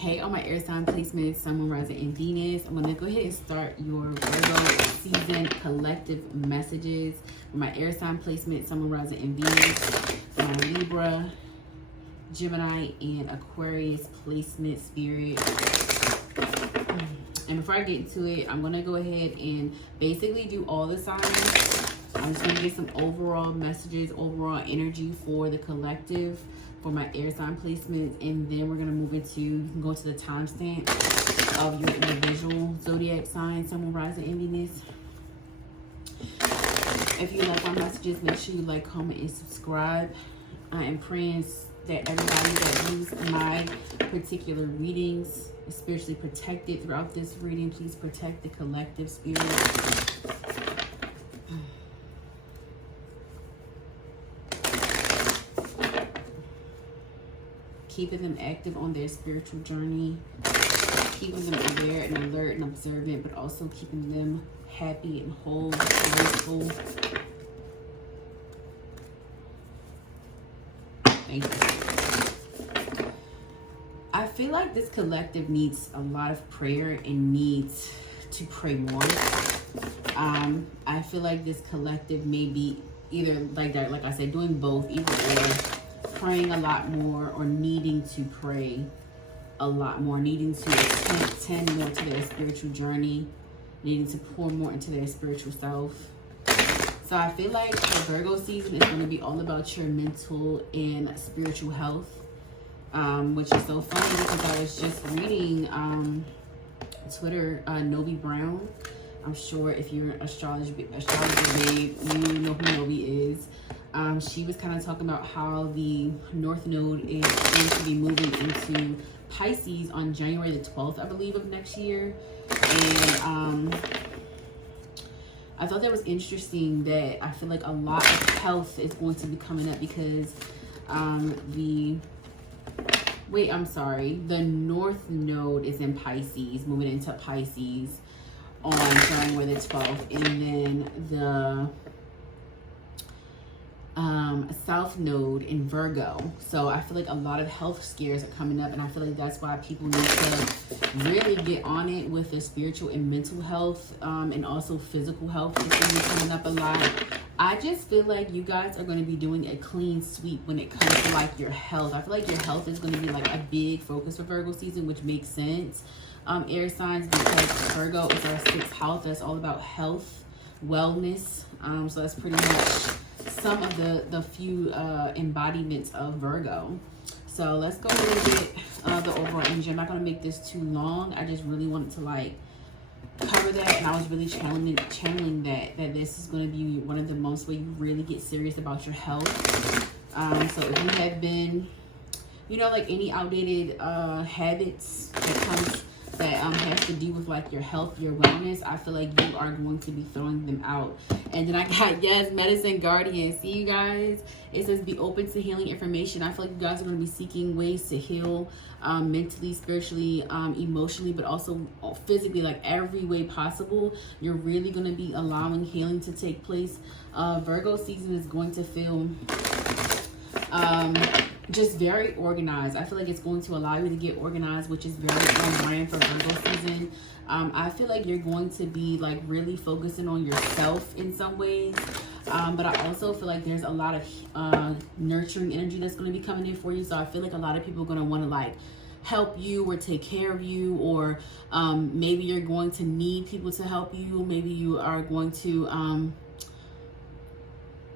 Hey, all my air sign placements, Sun, Moon, Rising, and Venus. I'm going to go ahead and start your Virgo season collective messages for my air sign placement, Sun, Moon, Rising, and Venus. My Libra, Gemini, and Aquarius placement, Spirit. And before I get into it, I'm going to go ahead and basically do all the signs. I'm just going to get some overall messages, overall energy for the collective, for my air sign placements, and then we're going to move into, you can go to the timestamp of your individual zodiac sign, Sun, Moon, Rising, and Venus. If you like my messages, make sure you like, comment, and subscribe. I am praying that everybody that views my particular readings is spiritually protected throughout this reading. Please protect the collective spirit. Keeping them active on their spiritual journey, keeping them aware and alert and observant, but also keeping them happy and whole, graceful. Thank you. I feel like this collective needs a lot of prayer and needs to pray more. I feel like this collective may be either like that, like I said, doing both, either or. Praying a lot more, or needing to pray a lot more, needing to tend more to their spiritual journey, needing to pour more into their spiritual self. So I feel like the Virgo season is going to be all about your mental and spiritual health, which is so funny because I was just reading Twitter, Novi Brown. I'm sure if you're an astrology babe, you know who Novi is. She was kind of talking about how the North Node is going to be moving into Pisces on January the 12th, I believe, of next year. And I thought that was interesting that I feel like a lot of health is going to be coming up because the North Node is in Pisces, moving into Pisces on January the 12th. And then the South Node in Virgo. So I feel like a lot of health scares are coming up, and I feel like that's why people need to really get on it with the spiritual and mental health, and also physical health is going to be coming up a lot. I just feel like you guys are going to be doing a clean sweep when it comes to like your health. I feel like your health is going to be like a big focus for Virgo season, which makes sense. Air signs, because Virgo is our 6th house. That's all about health, wellness. So that's pretty much some of the few embodiments of Virgo. So let's go a little bit the overall energy. I'm not going to make this too long. I just really wanted to like cover that, and I was really channeling that this is going to be one of the months where you really get serious about your health. So if you have been, you know, like any outdated habits that has to do with like your health, your wellness, I feel like you are going to be throwing them out. And then I got, yes, medicine guardian. See, you guys, it says be open to healing information. I feel like you guys are going to be seeking ways to heal mentally, spiritually, emotionally, but also physically, like every way possible. You're really going to be allowing healing to take place. Virgo season is going to feel just very organized. I feel like it's going to allow you to get organized, which is very on brand for Virgo season. I feel like you're going to be like really focusing on yourself in some ways, but I also feel like there's a lot of nurturing energy that's going to be coming in for you. So I feel like a lot of people are going to want to like help you or take care of you, or maybe you're going to need people to help you. Maybe you are going to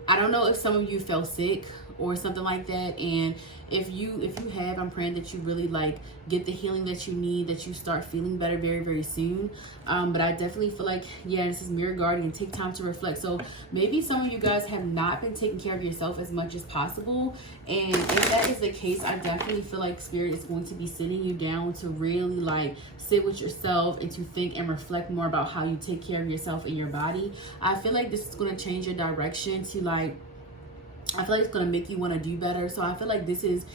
I don't know if some of you fell sick or something like that, and if you have, I'm praying that you really like get the healing that you need, that you start feeling better very, very soon. But I definitely feel like, yeah, this is Mirror Guardian, take time to reflect. So maybe some of you guys have not been taking care of yourself as much as possible, and if that is the case, I definitely feel like Spirit is going to be sitting you down to really like sit with yourself and to think and reflect more about how you take care of yourself and your body. I feel like this is going to change your direction to like, I feel like it's going to make you want to do better. So I feel like this is,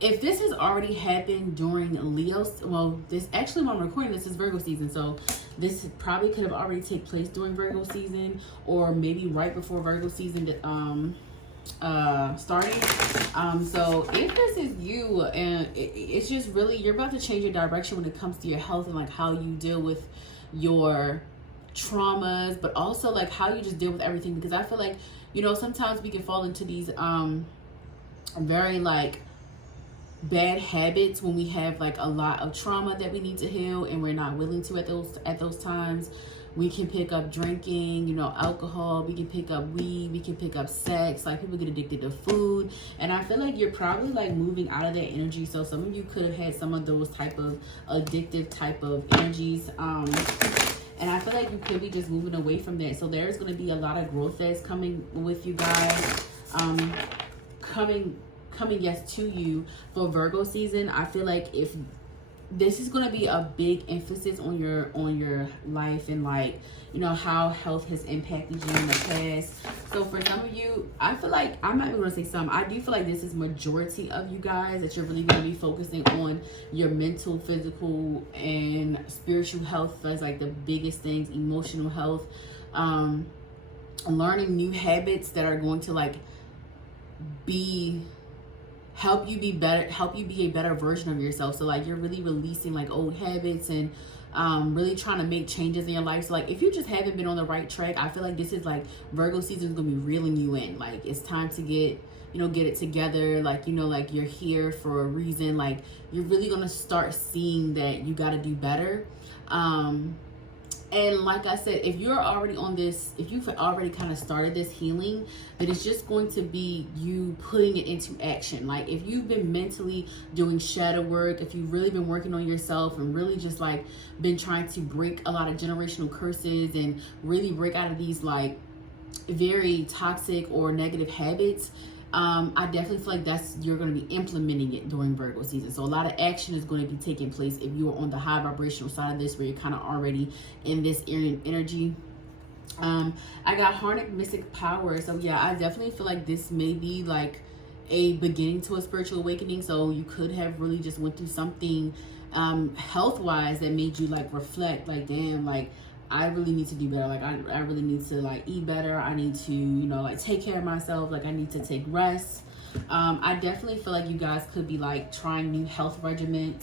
if this has already happened during Leo's, well, this actually, when I'm recording this, is Virgo season. So this probably could have already taken place during Virgo season, or maybe right before Virgo season. starting. So if this is you, and it's just really, you're about to change your direction when it comes to your health and like how you deal with your traumas, but also like how you just deal with everything. Because I feel like, you know, sometimes we can fall into these very like bad habits when we have like a lot of trauma that we need to heal and we're not willing to at those times. We can pick up drinking, you know, alcohol. We can pick up weed. We can pick up sex. Like, people get addicted to food. And I feel like you're probably like moving out of that energy. So some of you could have had some of those type of addictive type of energies. And I feel like you could be just moving away from that. So there's going to be a lot of growth that's coming with you guys. Coming yes to you for Virgo season. I feel like if this is going to be a big emphasis on your life and like, you know, how health has impacted you in the past. So for some of you, I feel like, I'm not even going to say some, I do feel like this is majority of you guys that you're really going to be focusing on your mental, physical, and spiritual health as like the biggest things, emotional health, learning new habits that are going to like help you be better, help you be a better version of yourself. So like you're really releasing like old habits and really trying to make changes in your life. So like if you just haven't been on the right track, I feel like this is like Virgo season is gonna be reeling you in. Like it's time to get it together. Like, you know, like you're here for a reason. Like you're really gonna start seeing that you got to do better. And like I said, if you're already on this, if you've already kind of started this healing, then it's just going to be you putting it into action. Like if you've been mentally doing shadow work, if you've really been working on yourself and really just like been trying to break a lot of generational curses and really break out of these like very toxic or negative habits, I definitely feel like you're going to be implementing it during Virgo season. So a lot of action is going to be taking place if you are on the high vibrational side of this, where you're kind of already in this energy. I got harness mystic power. So yeah, I definitely feel like this may be like a beginning to a spiritual awakening. So you could have really just went through something health wise that made you like reflect, like, damn, like I really need to do better. Like I really need to like eat better. I need to, you know, like take care of myself. Like I need to take rest. I definitely feel like you guys could be like trying new health regimens,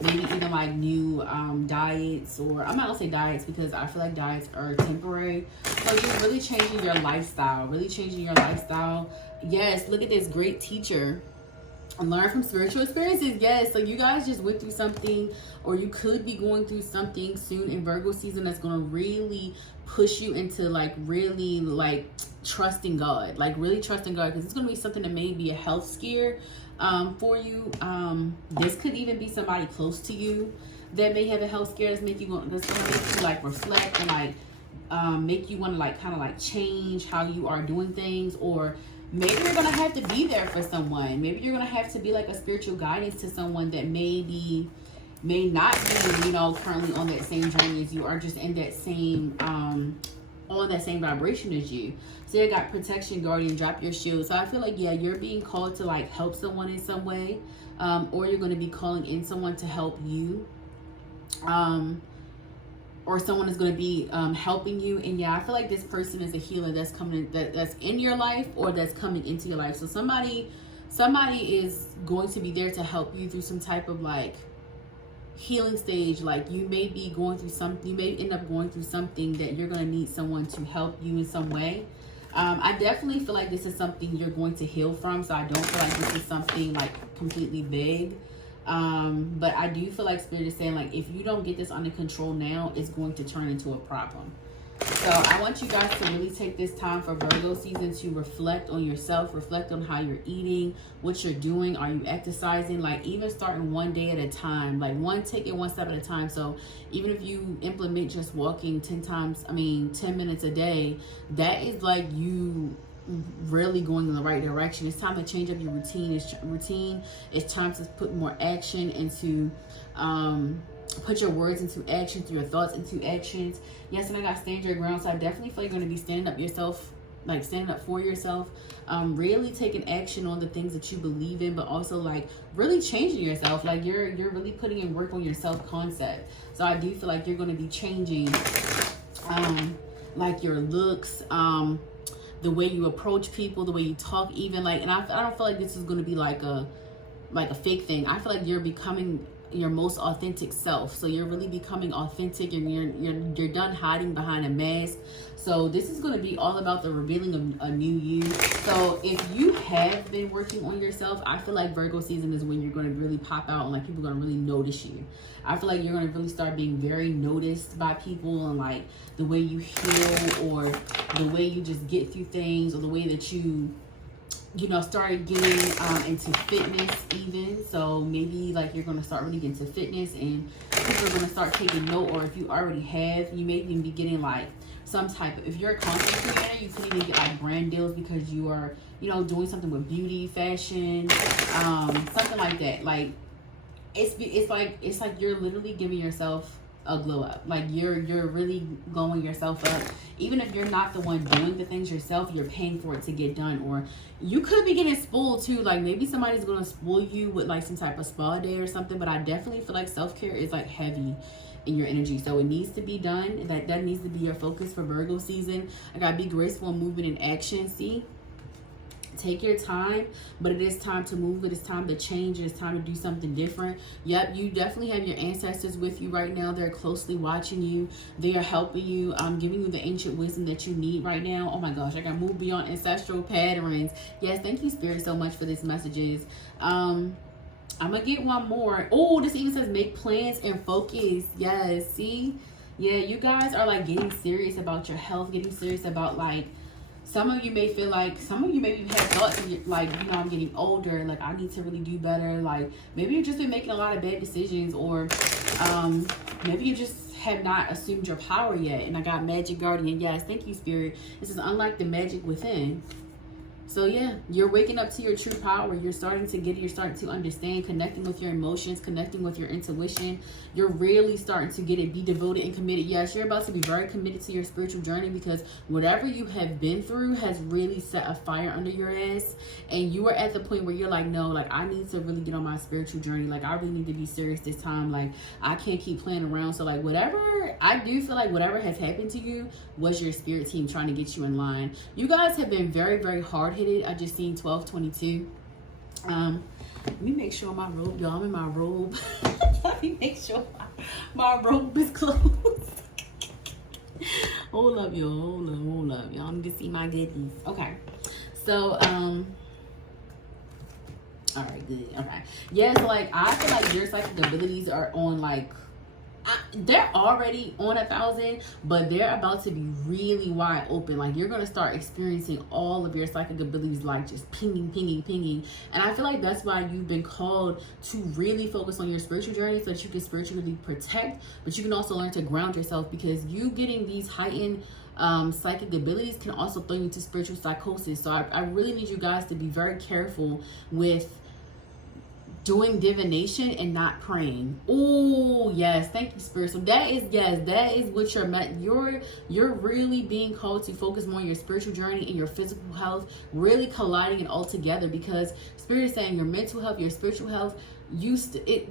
maybe even like new diets, or I'm not gonna say diets because I feel like diets are temporary. So just really changing your lifestyle, Yes, look at this great teacher. And learn from spiritual experiences. Yes, so you guys just went through something, or you could be going through something soon in Virgo season that's going to really push you into like really like trusting God, because it's going to be something that may be a health scare for you. This could even be somebody close to you that may have a health scare that's going to make you like reflect and like make you want to like kind of like change how you are doing things. Or maybe you're going to have to be there for someone. Maybe you're going to have to be like a spiritual guidance to someone that may not be, you know, currently on that same journey as you, or just in that same, on that same vibration as you. So you got protection, guardian, drop your shield. So I feel like, yeah, you're being called to like help someone in some way, or you're going to be calling in someone to help you. Or someone is going to be helping you. And yeah, I feel like this person is a healer that's coming, that's in your life or that's coming into your life. So somebody is going to be there to help you through some type of like healing stage. Like you may be going through something, you may end up going through something that you're going to need someone to help you in some way. I definitely feel like this is something you're going to heal from. So I don't feel like this is something like completely big. But I do feel like Spirit is saying, like, if you don't get this under control now, it's going to turn into a problem. So I want you guys to really take this time for Virgo season to reflect on yourself, reflect on how you're eating, what you're doing. Are you exercising? Like even starting one day at a time, like take it one step at a time. So even if you implement just walking 10 minutes a day, that is like you really going in the right direction. It's time to change up your routine. It's time to put more action into put your words into actions, your thoughts into actions. Yes, and I got stand your ground. So I definitely feel you're going to be standing up for yourself, really taking action on the things that you believe in, but also like really changing yourself. Like you're really putting in work on your self-concept. So I do feel like you're going to be changing like your looks, the way you approach people, the way you talk, even like, and I don't feel like this is going to be like a fake thing. I feel like you're becoming your most authentic self. So you're really becoming authentic, and you're done hiding behind a mask. So this is going to be all about the revealing of a new you. So if you have been working on yourself, I feel like Virgo season is when you're going to really pop out, and like people are going to really notice you. I feel like you're going to really start being very noticed by people, and like the way you heal, or the way you just get through things, or the way that you know, started getting into fitness even. So maybe like you're going to start really into fitness, and people are going to start taking note. Or if you already have, you may even be getting like some type of, if you're a content creator, you could even get like brand deals because you are, you know, doing something with beauty, fashion, something like that. Like it's like you're literally giving yourself a glow up. Like you're really glowing yourself up. Even if you're not the one doing the things yourself, you're paying for it to get done. Or you could be getting spoiled too. Like maybe somebody's going to spoil you with like some type of spa day or something. But I definitely feel like self-care is like heavy in your energy, so it needs to be done. That needs to be your focus for Virgo season. I gotta be graceful in movement and action. See, take your time, but it is time to move. It is time to change. It is time to do something different. Yep, you definitely have your ancestors with you right now. They're closely watching you. They are helping you, giving you the ancient wisdom that you need right now. Oh my gosh, I got move beyond ancestral patterns. Yes, thank you, Spirit, so much for these messages. I'm gonna get one more. Oh, this even says make plans and focus. Yes, see, yeah, you guys are like getting serious about your health, getting serious about like, some of you may feel like, some of you maybe have thoughts of like, you know, I'm getting older, like I need to really do better. Like maybe you've just been making a lot of bad decisions, or maybe you just have not assumed your power yet. And I got Magic Guardian. Yes, thank you, Spirit. This is unlike the magic within. So yeah, you're waking up to your true power. You're starting to get it. You're starting to understand, connecting with your emotions, connecting with your intuition. You're really starting to get it. Be devoted and committed. Yes, you're about to be very committed to your spiritual journey, because whatever you have been through has really set a fire under your ass. And you are at the point where you're like, no, like I need to really get on my spiritual journey. Like I really need to be serious this time. Like I can't keep playing around. So like whatever, I do feel like whatever has happened to you was your spirit team trying to get you in line. You guys have been very, very hard-headed. I just seen 1222. Let me make sure my robe, y'all. I'm in my robe. Let me make sure my robe is closed. Hold up, y'all. Hold up. Y'all need to see my goodies. Okay. So, all right, good. Okay. Yes, like I feel like your psychic abilities are on like, they're already on 1,000, but they're about to be really wide open. Like you're going to start experiencing all of your psychic abilities like just pinging. And I feel like that's why you've been called to really focus on your spiritual journey, so that you can spiritually protect, but you can also learn to ground yourself, because you getting these heightened psychic abilities can also throw you into spiritual psychosis. So I really need you guys to be very careful with doing divination and not praying. Oh yes, thank you, Spirit. So that is, yes, that is what you're really being called to focus more on your spiritual journey and your physical health, really colliding it all together, because Spirit is saying your mental health, your spiritual health,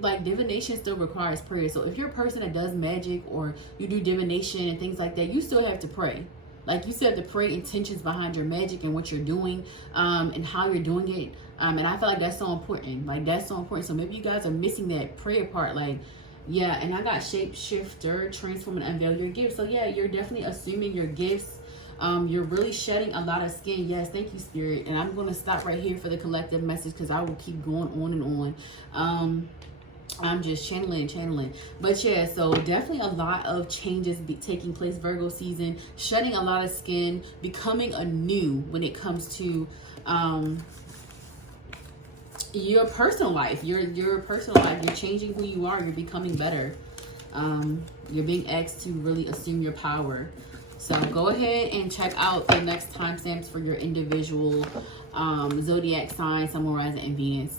like divination still requires prayer. So if you're a person that does magic, or you do divination and things like that, you still have to pray. Like you still have to pray intentions behind your magic and what you're doing, and how you're doing it. And I feel like that's so important. Like that's so important. So maybe you guys are missing that prayer part. Like, yeah. And I got shapeshifter, transform and unveil your gifts. So yeah, you're definitely assuming your gifts. You're really shedding a lot of skin. Yes, thank you, Spirit. And I'm going to stop right here for the collective message, because I will keep going on and on. I'm just channeling. But yeah, so definitely a lot of changes taking place Virgo season, shedding a lot of skin, becoming anew when it comes to your personal life, your personal life. You're changing who you are. You're becoming better. You're being asked to really assume your power. So go ahead and check out the next timestamps for your individual zodiac sign, Sun, Moon, Rising, and Venus.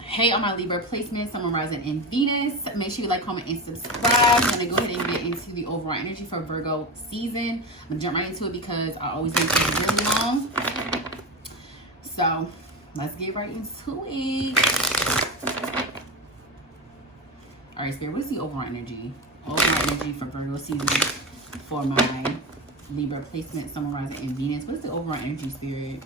Hey, on my Libra placement, Sun, Moon, Rising, and Venus. Make sure you like, comment, and subscribe. I'm going to go ahead and get into the overall energy for Virgo season. I'm going to jump right into it because I always make it really long. So let's get right into it. All right, Spirit, what is the overall energy? Overall energy for Virgo season for my Libra placement, Sun, Rising, and Venus. What is the overall energy, Spirit?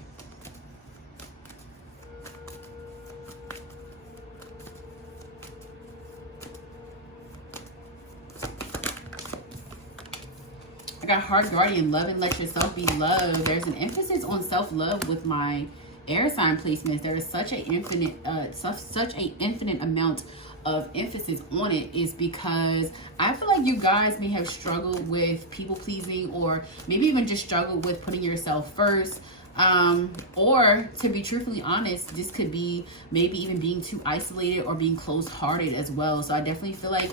I got Heart Guardian, love and let yourself be loved. There's an emphasis on self-love with my air sign placements. There is such an infinite amount of emphasis on it, is because I feel like you guys may have struggled with people pleasing, or maybe even just struggled with putting yourself first. Or to be truthfully honest, this could be maybe even being too isolated or being closed-hearted as well. So I definitely feel like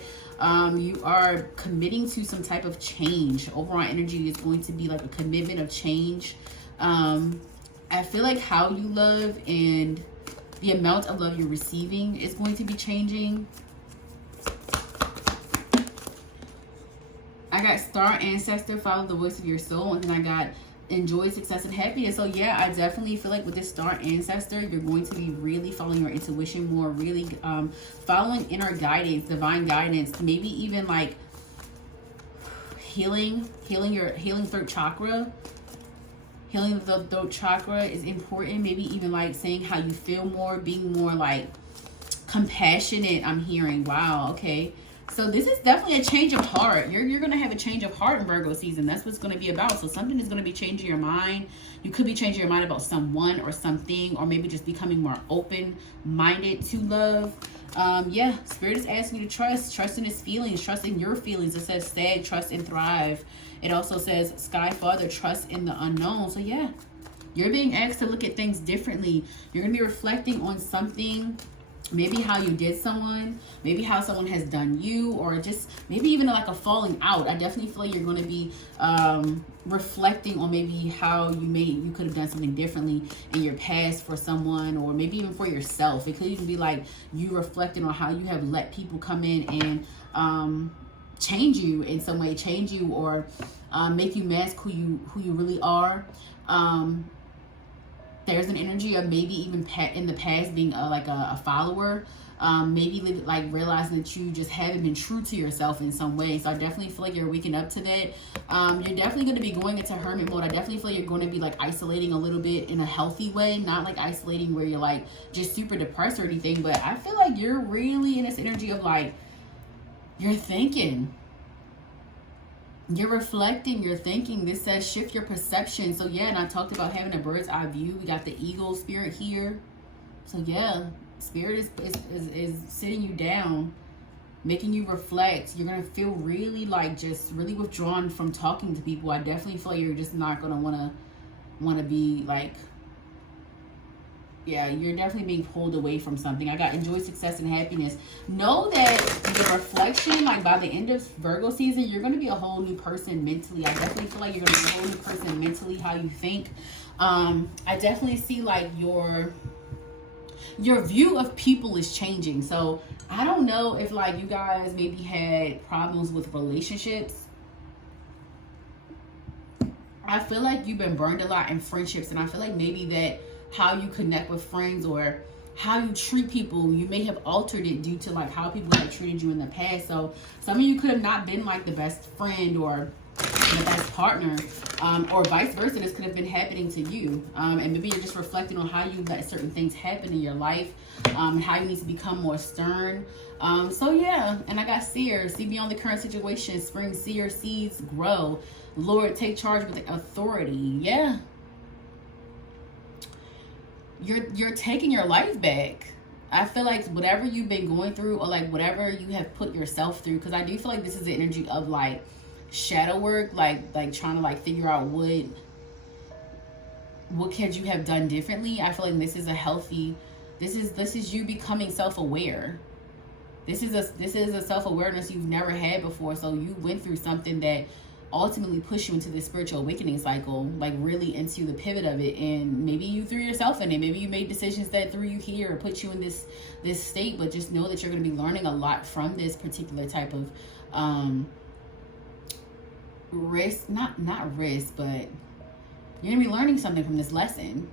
you are committing to some type of change. Overall energy is going to be like a commitment of change. I feel like how you love and the amount of love you're receiving is going to be changing. I got Star Ancestor, follow the voice of your soul, and then I got enjoy, success, and happiness. So yeah, I definitely feel like with this Star Ancestor, you're going to be really following your intuition more, really following inner guidance, divine guidance, maybe even like healing throat chakra. Healing the throat chakra is important. Maybe even like saying how you feel more, being more like compassionate. I'm hearing, wow, okay. So this is definitely a change of heart. You're going to have a change of heart in Virgo season. That's what it's going to be about. So something is going to be changing your mind. You could be changing your mind about someone or something, or maybe just becoming more open-minded to love. Yeah, Spirit is asking you to trust in his feelings, trust in your feelings. It says stay, trust and thrive. It also says Sky Father, trust in the unknown. So yeah, you're being asked to look at things differently. You're going to be reflecting on something, maybe how you did someone, maybe how someone has done you, or just maybe even like a falling out. I definitely feel like you're going to be reflecting on maybe how you could have done something differently in your past for someone, or maybe even for yourself. It could even be like you reflecting on how you have let people come in and change you in some way, or make you mask who you really are. There's an energy of maybe even in the past being like a follower, maybe like realizing that you just haven't been true to yourself in some way. So I definitely feel like you're waking up to that. You're definitely going to be going into hermit mode. I definitely feel like you're going to be like isolating a little bit in a healthy way, not like isolating where you're like just super depressed or anything. But I feel like you're really in this energy of like, you're thinking, you're reflecting, you're thinking. This says shift your perception. So yeah, and I talked about having a bird's eye view. We got the eagle spirit here. So yeah, Spirit is sitting you down, making you reflect. You're going to feel really like just really withdrawn from talking to people. I definitely feel like you're just not going to want to be like, yeah, you're definitely being pulled away from something. I got enjoy, success, and happiness. Know that the reflection, like by the end of Virgo season, you're going to be a whole new person mentally. I definitely feel like you're going to be a whole new person mentally, how you think. I definitely see like your view of people is changing. So I don't know if like you guys maybe had problems with relationships. I feel like you've been burned a lot in friendships, and I feel like maybe that how you connect with friends or how you treat people, you may have altered it due to like how people have treated you in the past. So some of you could have not been like the best friend or the best partner, or vice versa. This could have been happening to you, and maybe you're just reflecting on how you let certain things happen in your life, and how you need to become more stern. So yeah, and I got seer, see beyond the current situation, spring seer seeds grow. Lord, take charge with authority. Yeah, you're taking your life back. I feel like whatever you've been going through, or like whatever you have put yourself through, because I do feel like this is the energy of like shadow work, like trying to like figure out what could you have done differently. I feel like this is a healthy, this is you becoming self-aware. This is a self-awareness you've never had before. So you went through something that ultimately push you into this spiritual awakening cycle, like really into the pivot of it, and maybe you threw yourself in it, maybe you made decisions that threw you here or put you in this state. But just know that you're going to be learning a lot from this particular type of risk, not risk, but you're going to be learning something from this lesson.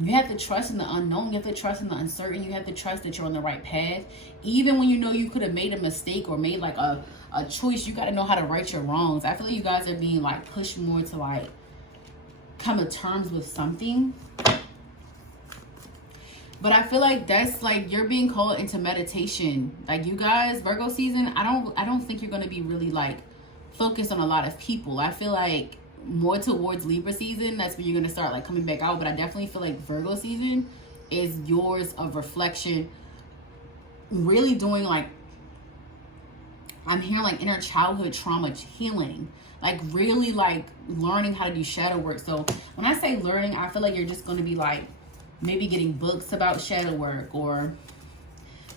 You have to trust in the unknown. You have to trust in the uncertain. You have to trust that you're on the right path. Even when you know you could have made a mistake or made like a choice, you got to know how to right your wrongs. I feel like you guys are being like pushed more to like come to terms with something. But I feel like that's like you're being called into meditation. Like you guys, Virgo season, I don't think you're going to be really like focused on a lot of people. I feel like more towards Libra season, that's when you're going to start like coming back out. But I definitely feel like Virgo season is yours of reflection, really doing like, I'm hearing like inner childhood trauma healing, like really like learning how to do shadow work. So when I say learning, I feel like you're just going to be like maybe getting books about shadow work, or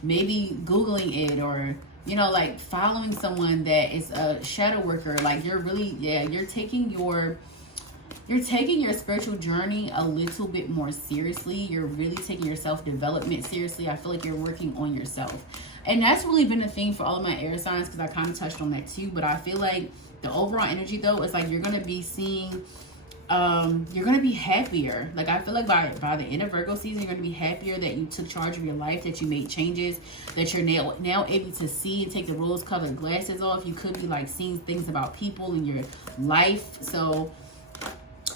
maybe Googling it, or you know, like following someone that is a shadow worker. Like you're really, yeah, you're taking your spiritual journey a little bit more seriously. You're really taking your self-development seriously. I feel like you're working on yourself. And that's really been a thing for all of my air signs, because I kind of touched on that too. But I feel like the overall energy though is like you're going to be seeing, you're going to be happier. Like I feel like by the end of Virgo season, you're going to be happier that you took charge of your life, that you made changes, that you're now able to see and take the rose-colored glasses off. You could be like seeing things about people in your life. So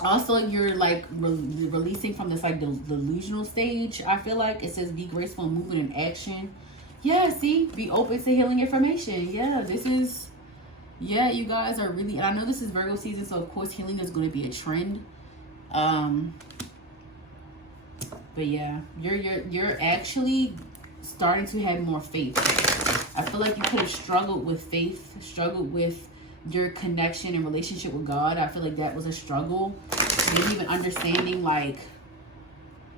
also you're like releasing from this like delusional stage. I feel like it says be graceful in movement and action. Yeah, see, be open to healing information. Yeah, this is, yeah, you guys are really, and I know this is Virgo season, so of course healing is going to be a trend. But yeah, you're actually starting to have more faith. I feel like you could have struggled with faith, struggled with your connection and relationship with God. I feel like that was a struggle. Maybe even understanding like,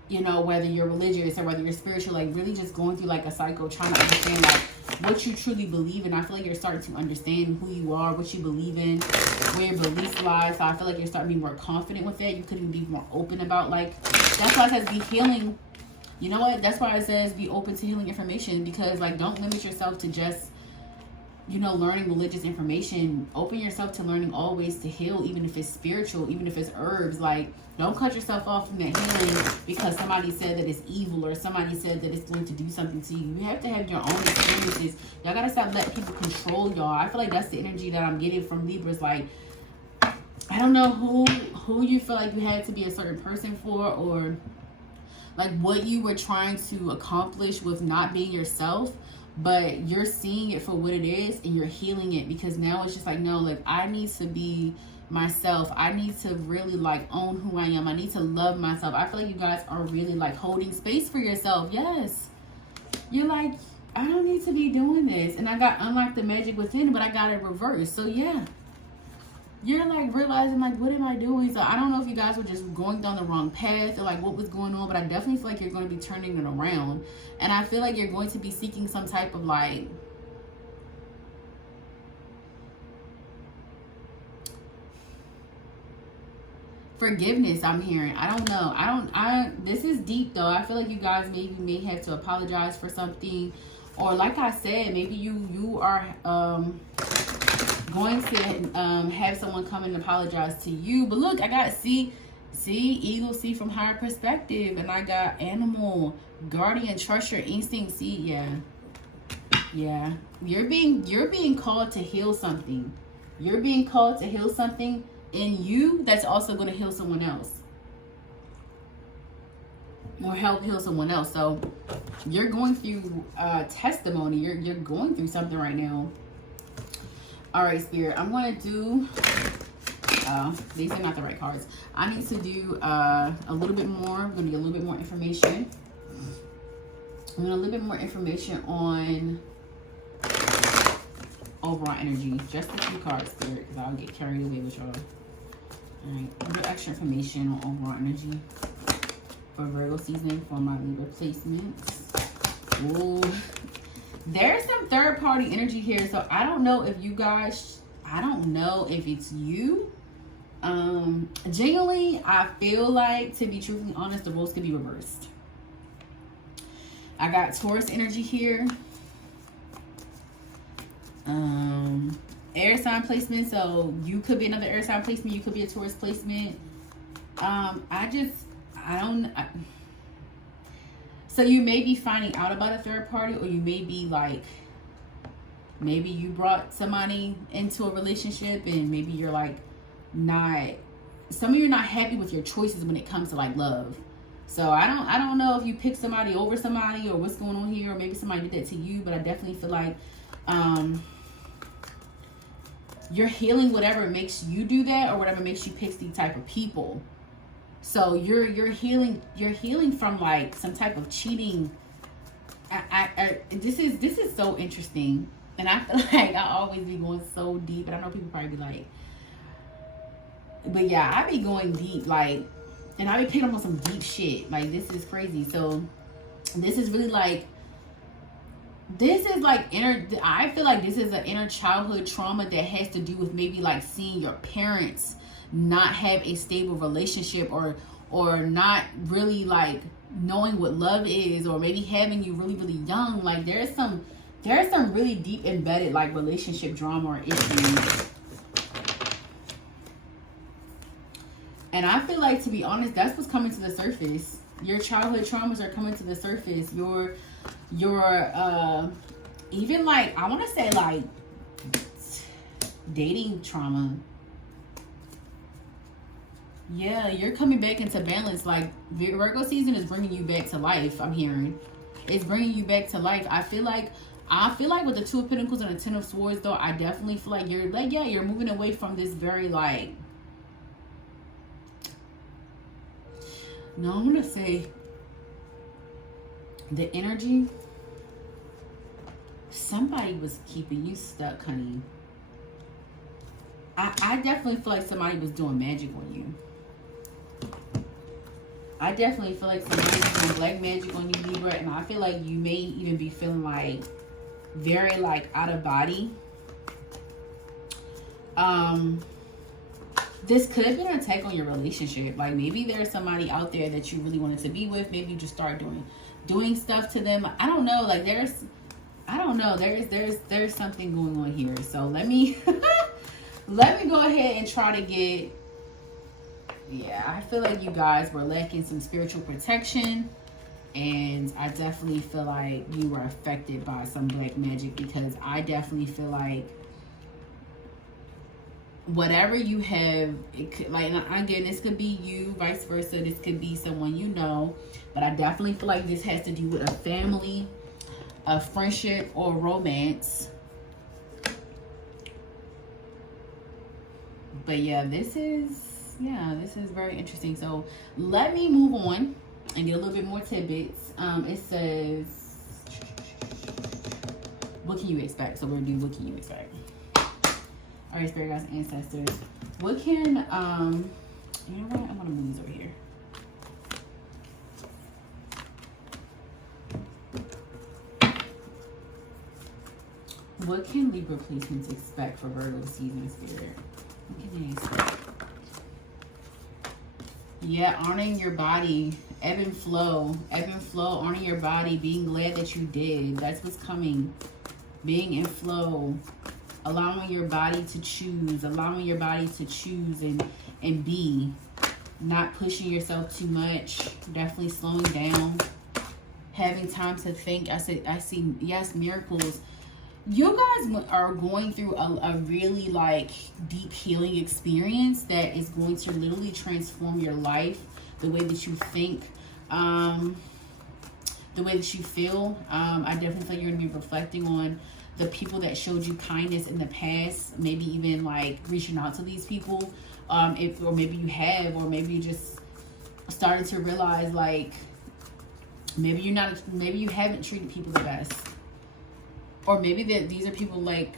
you know, whether you're religious or whether you're spiritual, like really just going through like a cycle, trying to understand like what you truly believe in. I feel like you're starting to understand who you are, what you believe in, where your beliefs lie. So I feel like you're starting to be more confident with that. You could even be more open about like, that's why it says be healing. You know what? That's why it says be open to healing information, because like don't limit yourself to just, you know, learning religious information. Open yourself to learning all ways to heal, even if it's spiritual, even if it's herbs. Like don't cut yourself off from that healing because somebody said that it's evil or somebody said that it's going to do something to you. You have to have your own experiences. Y'all gotta stop letting people control y'all. I feel like that's the energy that I'm getting from Libras. Like I don't know who you feel like you had to be a certain person for, or like what you were trying to accomplish with not being yourself, but you're seeing it for what it is and you're healing it, because now it's just like, no, like I need to be myself. I need to really like own who I am. I need to love myself. I feel like you guys are really like holding space for yourself. Yes, you're like, I don't need to be doing this, and I got unlock the magic within, but I got it reversed. So yeah, you're like realizing like, what am I doing? So I don't know if you guys were just going down the wrong path or like what was going on, but I definitely feel like you're going to be turning it around. And I feel like you're going to be seeking some type of like forgiveness. I'm hearing, I don't know, this is deep though. I feel like you guys maybe may have to apologize for something, or like I said, maybe you are going to have someone come and apologize to you. But look, I got see eagle, see from higher perspective, and I got animal, guardian, trust your instinct. See, yeah, you're being called to heal something. You're being called to heal something in you that's also going to heal someone else, or help heal someone else. So you're going through testimony. You're going through something right now. All right, Spirit, I'm going to do, these are not the right cards. I need to do a little bit more. I'm going to get a little bit more information. I'm going to a little bit more information on overall energy. Just a few cards, Spirit, because I'll get carried away with y'all. All right, a little extra information on overall energy for Virgo season for my Libra placements. Ooh. There's some third party energy here, so I don't know if you guys, I don't know if it's you. Genuinely, I feel like, to be truthfully honest, the roles could be reversed. I got Taurus energy here. Air sign placement, so you could be another air sign placement, you could be a Taurus placement. So you may be finding out about a third party, or you may be like, maybe you brought somebody into a relationship and maybe you're like not, some of you are not happy with your choices when it comes to like love. So I don't know if you pick somebody over somebody or what's going on here, or maybe somebody did that to you, but I definitely feel like you're healing whatever makes you do that, or whatever makes you pick these type of people. So you're healing from like some type of cheating. This is so interesting, and I feel like I always be going so deep, and I know people probably be like, but yeah, I be going deep, like, and I be picking up on some deep shit. Like, this is crazy. So this is really like, this is like I feel like this is an inner childhood trauma that has to do with maybe like seeing your parents not have a stable relationship, or not really like knowing what love is, or maybe having you really, really young. Like there's some really deep embedded like relationship drama or issues. And I feel like, to be honest, that's what's coming to the surface. Your childhood traumas are coming to the surface. Your even like, I want to say like dating trauma. Yeah, you're coming back into balance. Like Virgo season is bringing you back to life. I'm hearing it's bringing you back to life. I feel like with the Two of Pentacles and the Ten of Swords, though, I definitely feel like you're like, yeah, you're moving away from this very like, no, I'm gonna say the energy. Somebody was keeping you stuck, honey. I definitely feel like somebody was doing magic on you. I definitely feel like somebody was doing black magic on you, Libra, and I feel like you may even be feeling like very like out of body. This could have been an attack on your relationship. Like maybe there's somebody out there that you really wanted to be with. Maybe you just start doing stuff to them. I don't know. Like there's something going on here. So let me let me go ahead and try to get. Yeah, I feel like you guys were lacking some spiritual protection, and I definitely feel like you were affected by some black magic, because I definitely feel like whatever you have, it could, like, again, this could be you, vice versa, this could be someone you know, but I definitely feel like this has to do with a family, a friendship, or romance. But yeah, this is very interesting. So let me move on and get a little bit more tidbits. It says, what can you expect? So we're gonna do what can you expect. All right, spirit guides and ancestors, what can you know what, I'm gonna move these over here. What can Libra placements expect for Virgo season, spirit? What can they expect? Yeah, honoring your body, ebb and flow, honoring your body, being glad that you did. That's what's coming. Being in flow, allowing your body to choose, and be, not pushing yourself too much, definitely slowing down, having time to think. I see, yes, miracles. You guys are going through a really like deep healing experience that is going to literally transform your life, the way that you think, the way that you feel. I definitely feel you're going to be reflecting on the people that showed you kindness in the past, maybe even like reaching out to these people, or maybe you have, or maybe you just started to realize like maybe you haven't treated people the best. Or maybe that these are people like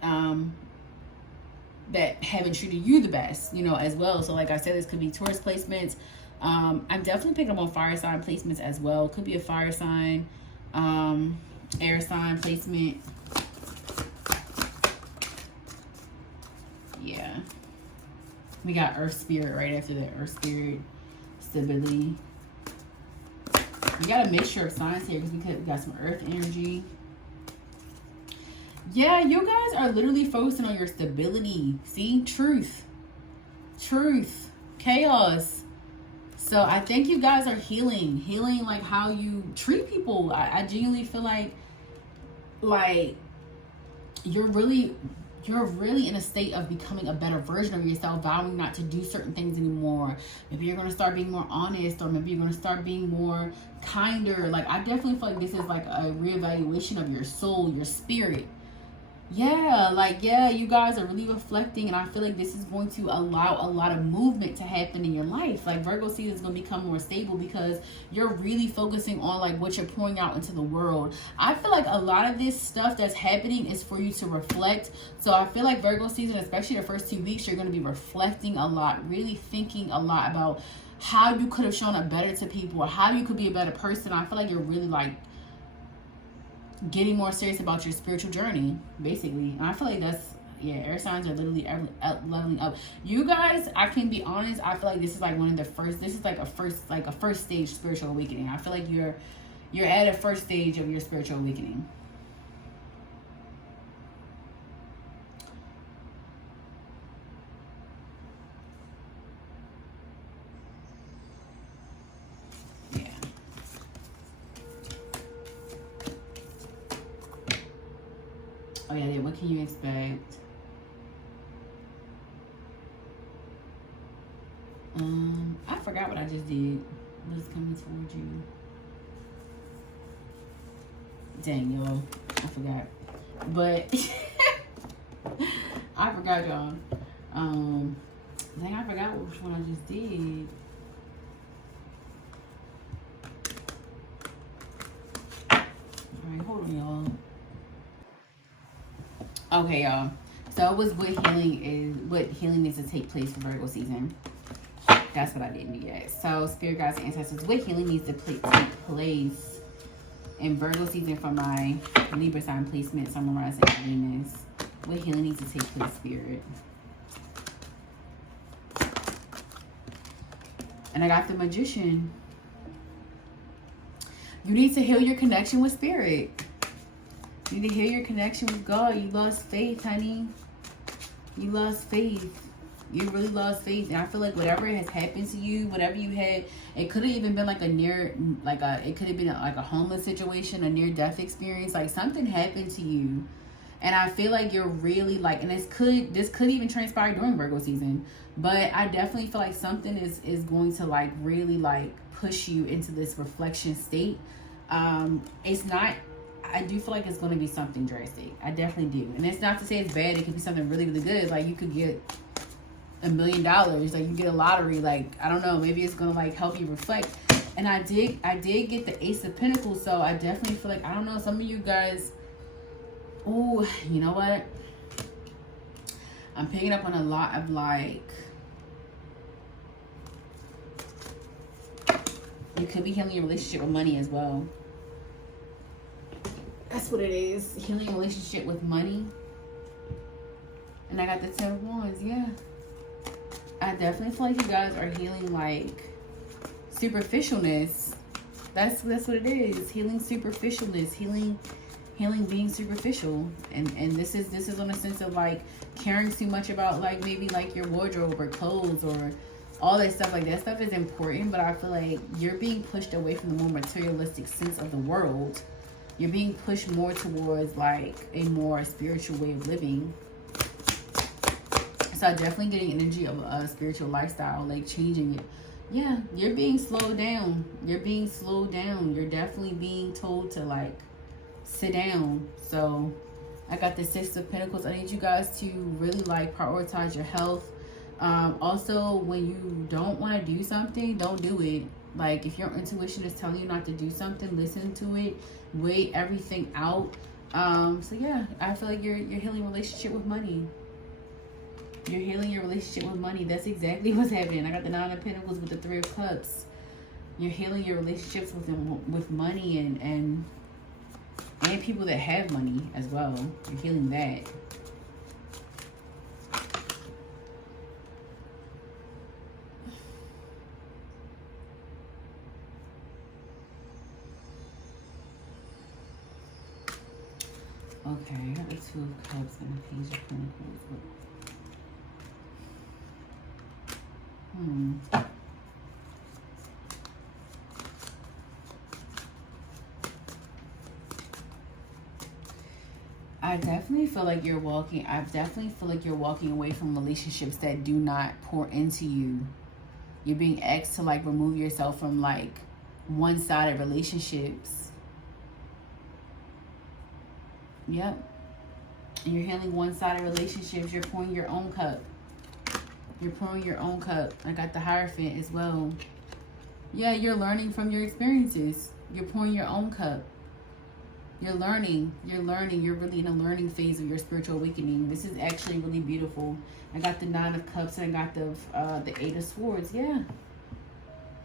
that haven't treated you the best, you know, as well. So like I said, this could be Taurus placements. I'm definitely picking up on fire sign placements as well. Could be a fire sign, air sign placement. Yeah. We got earth spirit right after that. Earth spirit, stability. We got a mixture of signs here because we got some earth energy. Yeah, you guys are literally focusing on your stability. See? Truth. Chaos. So I think you guys are healing like how you treat people. I genuinely feel like you're really in a state of becoming a better version of yourself, vowing not to do certain things anymore. Maybe you're going to start being more honest, or maybe you're going to start being more kinder. Like, I definitely feel like this is like a reevaluation of your soul, your spirit. Yeah, like, yeah, you guys are really reflecting, and I feel like this is going to allow a lot of movement to happen in your life. Like, Virgo season is going to become more stable because you're really focusing on like what you're pouring out into the world. I feel like a lot of this stuff that's happening is for you to reflect. So I feel like Virgo season, especially the first 2 weeks, you're going to be reflecting a lot, really thinking a lot about how you could have shown up better to people, or how you could be a better person. I feel like you're really like getting more serious about your spiritual journey, basically. And I feel like that's, yeah, air signs are literally leveling up. You guys, I can be honest, I feel like this is like one of the first, this is like a first stage spiritual awakening. I feel like you're at a first stage of your spiritual awakening. Oh yeah, what can you expect? I forgot what I just did. What's coming towards you? Dang, y'all. I forgot. But I forgot, y'all. Dang, I forgot which one I just did. Alright, hold on, y'all. Okay, y'all. So it was what healing needs to take place for Virgo season. That's what I didn't do yet. So spirit guides and ancestors, what healing needs to take place in Virgo season for my Libra sign placement, Sun, Moon, Rising, Venus. What healing needs to take place, spirit? And I got the Magician. You need to heal your connection with spirit. You need to heal your connection with God. You lost faith, honey. You lost faith. You really lost faith. And I feel like whatever has happened to you, whatever you had, it could have even been like it could have been like a homeless situation, a near-death experience. Like, something happened to you. And I feel like you're really like, and this could even transpire during Virgo season. But I definitely feel like something is going to like really like push you into this reflection state. It's not, I do feel like it's going to be something drastic. I definitely do. And it's not to say it's bad. It could be something really, really good. Like, you could get $1 million. Like, you get a lottery. Like, I don't know. Maybe it's going to like help you reflect. And I did get the Ace of Pentacles. So I definitely feel like, I don't know, some of you guys, oh, you know what? I'm picking up on a lot of like, you could be healing your relationship with money as well. That's what it is. Healing a relationship with money. And I got the 10 of Wands. Yeah. I definitely feel like you guys are healing like superficialness. That's what it is. Healing superficialness. Healing being superficial. And this is on a sense of like caring too much about like maybe like your wardrobe or clothes or all that stuff. Like, that stuff is important, but I feel like you're being pushed away from the more materialistic sense of the world. You're being pushed more towards like a more spiritual way of living. So definitely getting energy of a spiritual lifestyle, like changing it. Yeah, you're being slowed down. You're being slowed down. You're definitely being told to like sit down. So I got the 6 of Pentacles. I need you guys to really like prioritize your health. Also, when you don't want to do something, don't do it. Like, if your intuition is telling you not to do something, listen to it. Weigh everything out. So yeah, I feel like you're healing relationship with money. You're healing your relationship with money. That's exactly what's happening. I got the 9 of Pentacles with the 3 of Cups. You're healing your relationships with money and people that have money as well. You're healing that. Okay, I got the 2 of Cups and the Page of Pentacles. I definitely feel like you're walking away from relationships that do not pour into you. You're being asked to like remove yourself from like one-sided relationships. Yep. And you're handling one-sided relationships. You're pouring your own cup. You're pouring your own cup. I got the Hierophant as well. Yeah, you're learning from your experiences. You're pouring your own cup. You're learning. You're really in a learning phase of your spiritual awakening. This is actually really beautiful. I got the 9 of Cups and I got the 8 of Swords. Yeah.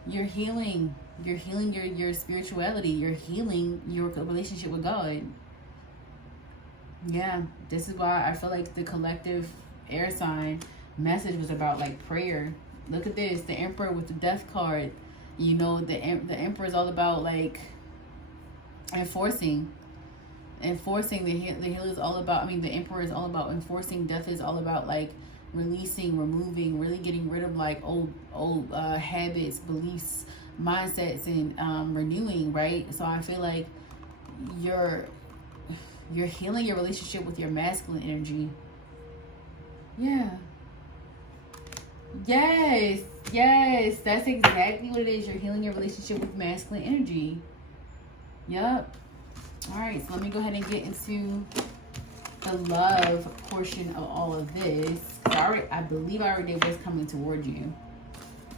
You're healing. You're healing your spirituality. You're healing your relationship with God. Yeah. This is why I feel like the collective air sign message was about like prayer. Look at this. The Emperor with the Death card. You know, the Emperor is all about like enforcing. The healer is all about, the Emperor is all about enforcing. Death is all about like releasing, removing, really getting rid of like old habits, beliefs, mindsets, and renewing, right? So I feel like you're healing your relationship with your masculine energy. Yeah. Yes, that's exactly what it is. You're healing your relationship with masculine energy. Yep. All right, so let me go ahead and get into the love portion of all of this. I believe I already did what's coming toward you.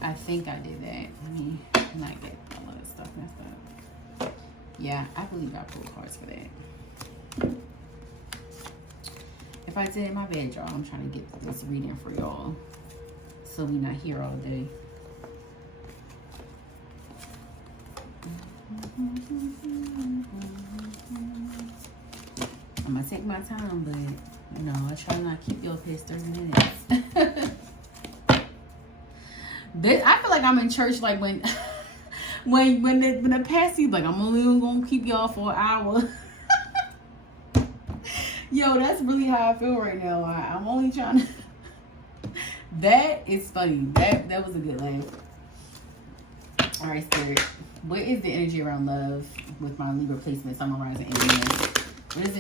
I think I did that. Let me not get all of this stuff messed up. Yeah, I believe I pulled cards for that. If I did, my bad, y'all. I'm trying to get this reading for y'all, so we not here all day. I'm gonna take my time, but you know, I try not to keep you up here 30 minutes. I feel like I'm in church, like when the pastor's like, I'm only gonna keep y'all for an hour. Yo, that's really how I feel right now. I'm only trying to. That is funny. That was a good laugh. All right, Spirit. What is the energy around love with my Libra placement, Sun, Rising, and Venus? What is the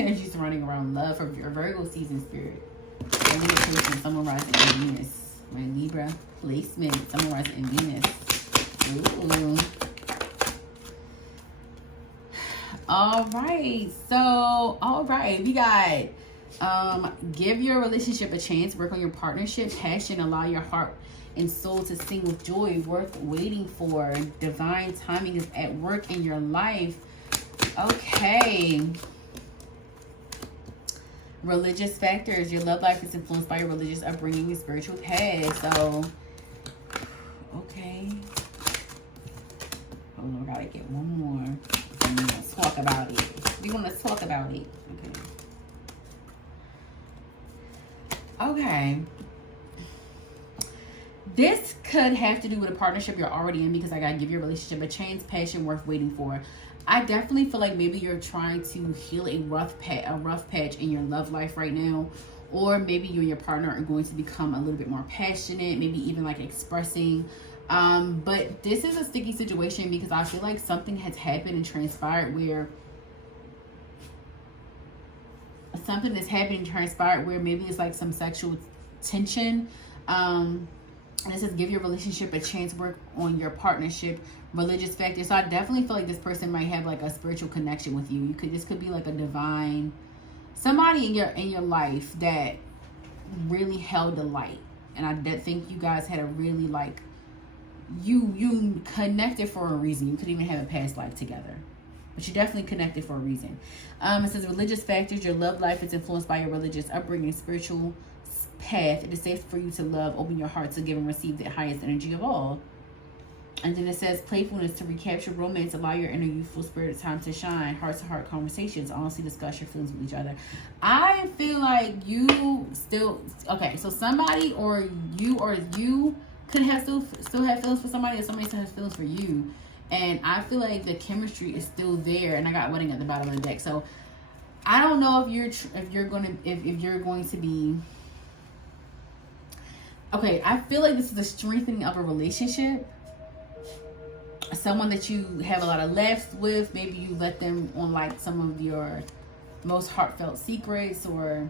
energy surrounding around love for your Virgo season, Spirit? My Libra placement, Sun, Rising, and Venus. My Libra placement, Sun, Rising, and Venus. Ooh. All right, we got give your relationship a chance, work on your partnership, passion, allow your heart and soul to sing with joy, worth waiting for, divine timing is at work in your life. Okay. Religious factors, your love life is influenced by your religious upbringing and spiritual past. So, okay. Oh, we gotta get one more. And we're gonna talk about it. We want to talk about it. Okay. This could have to do with a partnership you're already in, because I gotta give your relationship a chance, passion worth waiting for. I definitely feel like maybe you're trying to heal a rough patch in your love life right now, or maybe you and your partner are going to become a little bit more passionate, maybe even like expressing. But this is a sticky situation because I feel like something has happened and transpired where maybe it's like some sexual tension. And it says give your relationship a chance, work on your partnership, religious factors. So I definitely feel like this person might have like a spiritual connection with you. This could be like a divine, somebody in your life that really held the light. And I think you guys had a really like, you connected for a reason. You could even have a past life together, but you definitely connected for a reason. It says religious factors, your love life is influenced by your religious upbringing, spiritual path. It is safe for you to love, open your heart to give and receive the highest energy of all. And then it says playfulness to recapture romance, allow your inner youthful spirit time to shine, heart-to-heart conversations, honestly discuss your feelings with each other. I feel like you still, okay, so somebody or you could have still have feelings for somebody, or somebody still has feelings for you. And I feel like the chemistry is still there. And I got wedding at the bottom of the deck. So I don't know if you're going to be, okay, I feel like this is the strengthening of a relationship. Someone that you have a lot of laughs with. Maybe you let them on like some of your most heartfelt secrets, or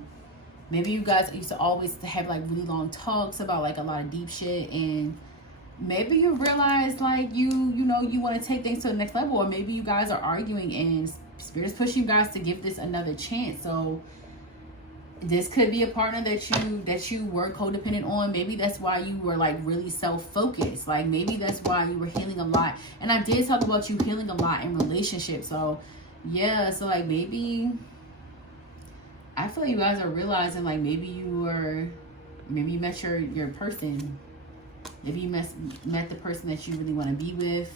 maybe you guys used to always have like really long talks about like a lot of deep shit, and maybe you realize like you know you want to take things to the next level, or maybe you guys are arguing and Spirit is pushing you guys to give this another chance. So this could be a partner that you were codependent on. Maybe that's why you were like really self-focused. Like maybe that's why you were healing a lot. And I did talk about you healing a lot in relationships. So yeah, so like maybe I feel like you guys are realizing like maybe you met your person. Maybe you met the person that you really want to be with.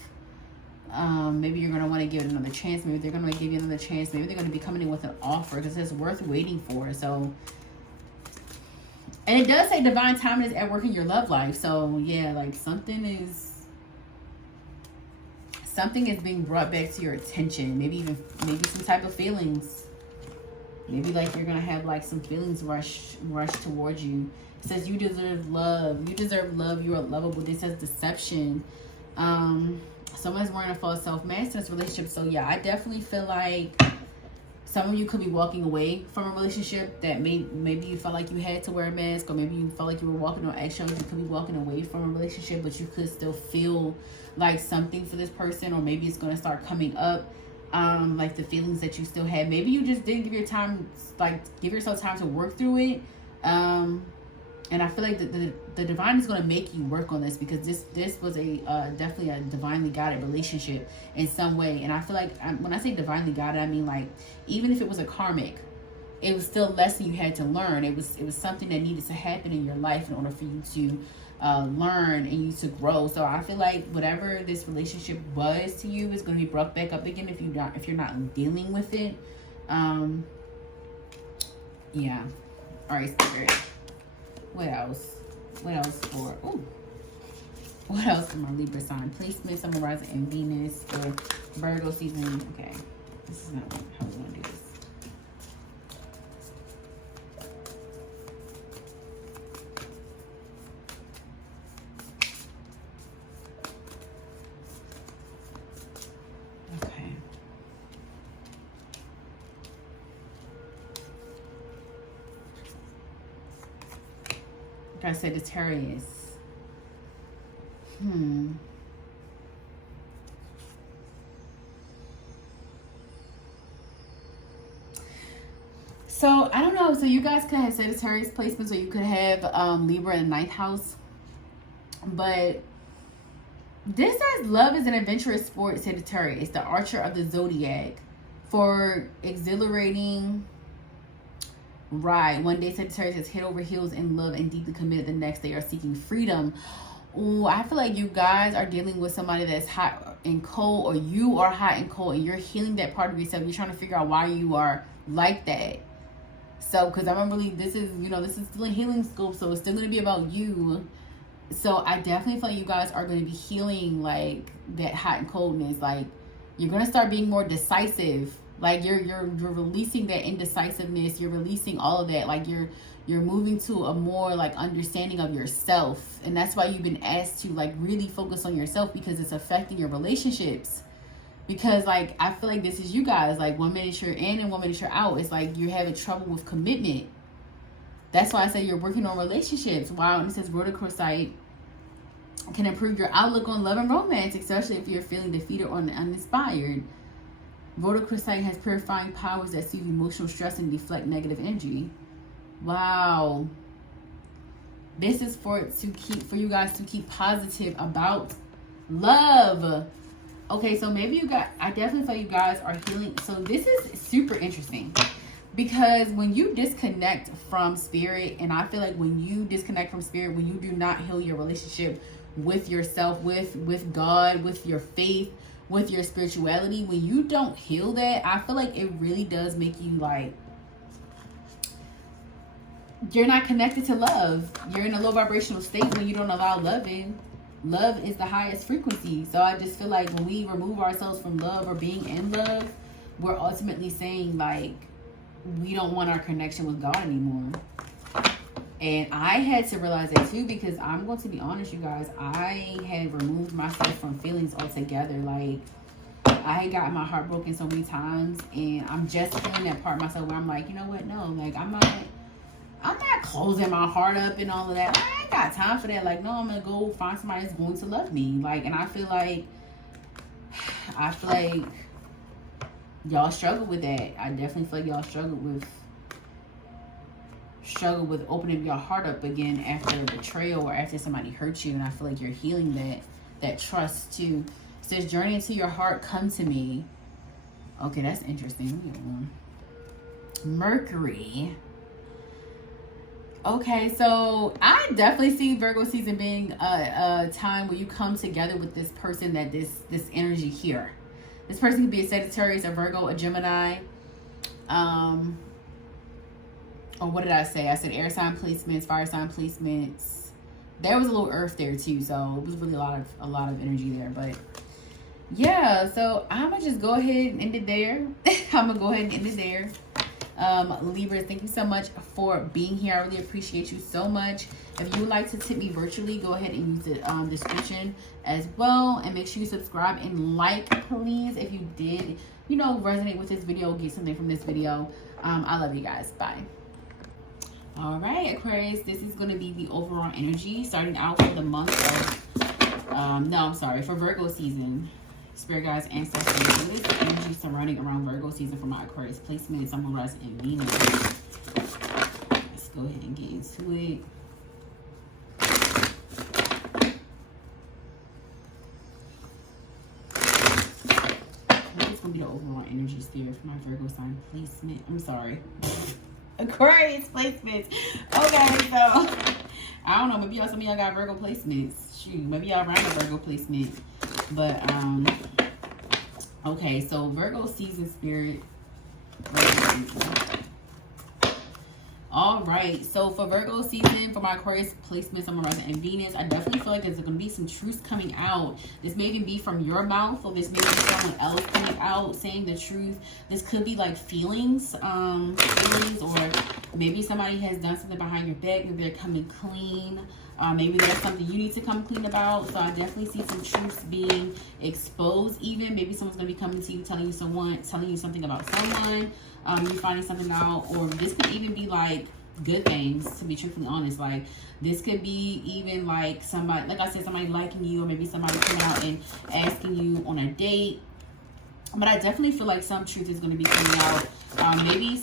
Maybe you're going to want to give it another chance. Maybe they're going to give you another chance. Maybe they're going to be coming in with an offer because it's worth waiting for. So, and it does say divine timing is at work in your love life. So yeah, like something is being brought back to your attention. Maybe some type of feelings. Maybe like you're going to have like some feelings rush towards you. It says you deserve love. You deserve love. You are lovable. This says deception. Someone's wearing a false self-mask in this relationship. So yeah, I definitely feel like some of you could be walking away from a relationship that maybe you felt like you had to wear a mask, or maybe you felt like you were walking on eggshells. You could be walking away from a relationship, but you could still feel like something for this person, or maybe it's going to start coming up. Like the feelings that you still have. Maybe you just didn't give yourself time to work through it. And I feel like the divine is going to make you work on this, because this was definitely a divinely guided relationship in some way. And I feel like when I say divinely guided, I mean like even if it was a karmic, it was still a lesson you had to learn. It was something that needed to happen in your life in order for you to learn and you to grow. So I feel like whatever this relationship was to you is going to be brought back up again if you're not dealing with it. Yeah. All right, Spirit. What else for my Libra sign placement? Sun, rising, and Venus for Virgo season. Okay, this is not how we want to do this. Sagittarius. So I don't know. So you guys could have Sagittarius placements, or you could have Libra in the 9th house. But this says love is an adventurous sport, Sagittarius, the archer of the zodiac, for exhilarating. Right. One day Sagittarius is head over heels in love and deeply committed. The next they are seeking freedom. Ooh, I feel like you guys are dealing with somebody that's hot and cold, or you are hot and cold, and you're healing that part of yourself. You're trying to figure out why you are like that. So, because I'm really, this is still a healing scope, so it's still going to be about you. So I definitely feel like you guys are going to be healing like that hot and coldness. Like you're going to start being more decisive. Like you're releasing that indecisiveness. You're releasing all of that. Like you're moving to a more like understanding of yourself. And that's why you've been asked to like really focus on yourself, because it's affecting your relationships. Because like I feel like this is you guys, like 1 minute you're in and 1 minute you're out. It's like you're having trouble with commitment. That's why I say you're working on relationships. Wow. And it says 𝐓𝐷𝐿 can improve your outlook on love and romance, especially if you're feeling defeated or uninspired. 𝐓𝐷𝐿 has purifying powers that soothe emotional stress and deflect negative energy. Wow. This is for you guys to keep positive about love. Okay, so maybe I definitely feel you guys are healing. So this is super interesting, because when you disconnect from spirit, and I feel like when you disconnect from spirit, when you do not heal your relationship with yourself, with God, with your faith, with your spirituality, when you don't heal that, I feel like it really does make you like, you're not connected to love. You're in a low vibrational state when you don't allow love in. Love is the highest frequency. So I just feel like when we remove ourselves from love or being in love, we're ultimately saying like, we don't want our connection with God anymore. And I had to realize that too, because I'm going to be honest, you guys, I have removed myself from feelings altogether. Like, I had gotten my heart broken so many times, and I'm just feeling that part of myself where I'm like, you know what? No, like I'm not closing my heart up and all of that. I ain't got time for that. Like, no, I'm gonna go find somebody that's going to love me. Like, and I feel like y'all struggle with that. I definitely feel like y'all struggle with opening your heart up again after betrayal or after somebody hurt you. And I feel like you're healing that trust too. It says, journey into your heart, come to me. Okay, that's interesting. Mercury. Okay, so I definitely see Virgo season being a time where you come together with this person, that this energy here. This person could be a Sagittarius, a Virgo, a Gemini. Or what did I say? I said air sign placements, fire sign placements. There was a little earth there too, so it was really a lot of energy there. But yeah, so I'm gonna just go ahead and end it there. Libra, thank you so much for being here. I really appreciate you so much. If you would like to tip me virtually, go ahead and use the description as well, and make sure you subscribe and like, please, if you did, you know, resonate with this video, get something from this video. I love you guys. Bye. All right, Aquarius, this is going to be the overall energy starting out for the month of for Virgo season. Spirit guides, ancestors, what is the energy surrounding around Virgo season for my Aquarius placement? Sun, Moon, Rising, and Venus. Let's go ahead and get into it. What is going to be the overall energy spirit for my Virgo sign placement? I'm sorry. Aquarius placements. Okay, so I don't know, maybe some of y'all got Virgo placements. Shoot, maybe y'all ran a Virgo placement. But okay, so Virgo season spirit. All right, so for Virgo season, for my Aquarius placements on my Rising and Venus, I definitely feel like there's going to be some truth coming out. This may even be from your mouth, or this may be someone else coming out saying the truth. This could be like feelings, or maybe somebody has done something behind your back. Maybe they're coming clean. Maybe there's something you need to come clean about. So I definitely see some truths being exposed. Even maybe someone's gonna be coming to you, telling you something about someone. You're finding something out, or this could even be like good things. To be truthfully honest, like this could be even like somebody, like I said, somebody liking you, or maybe somebody coming out and asking you on a date. But I definitely feel like some truth is going to be coming out. Maybe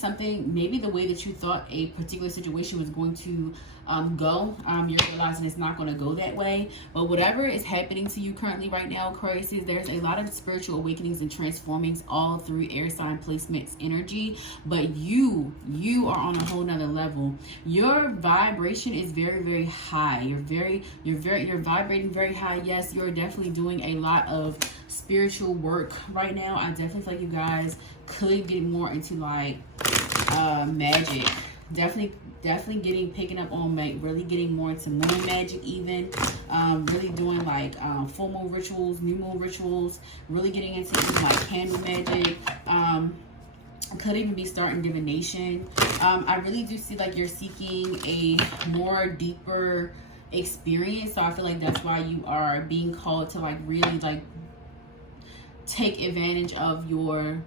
the way that you thought a particular situation was going to go, you're realizing it's not going to go that way. But whatever is happening to you currently right now, Aquarius, there's a lot of spiritual awakenings and transformings all through air sign placements energy. But you are on a whole nother level. Your vibration is very, very high. You're vibrating very high. Yes, you're definitely doing a lot of spiritual work right now. I definitely feel like you guys could get more into like magic. Definitely picking up on really getting more into moon magic, even really doing like full moon rituals, new moon rituals, really getting into even like candle magic. Could even be starting divination. I really do see like you're seeking a more deeper experience, so I feel like that's why you are being called to like really like take advantage of your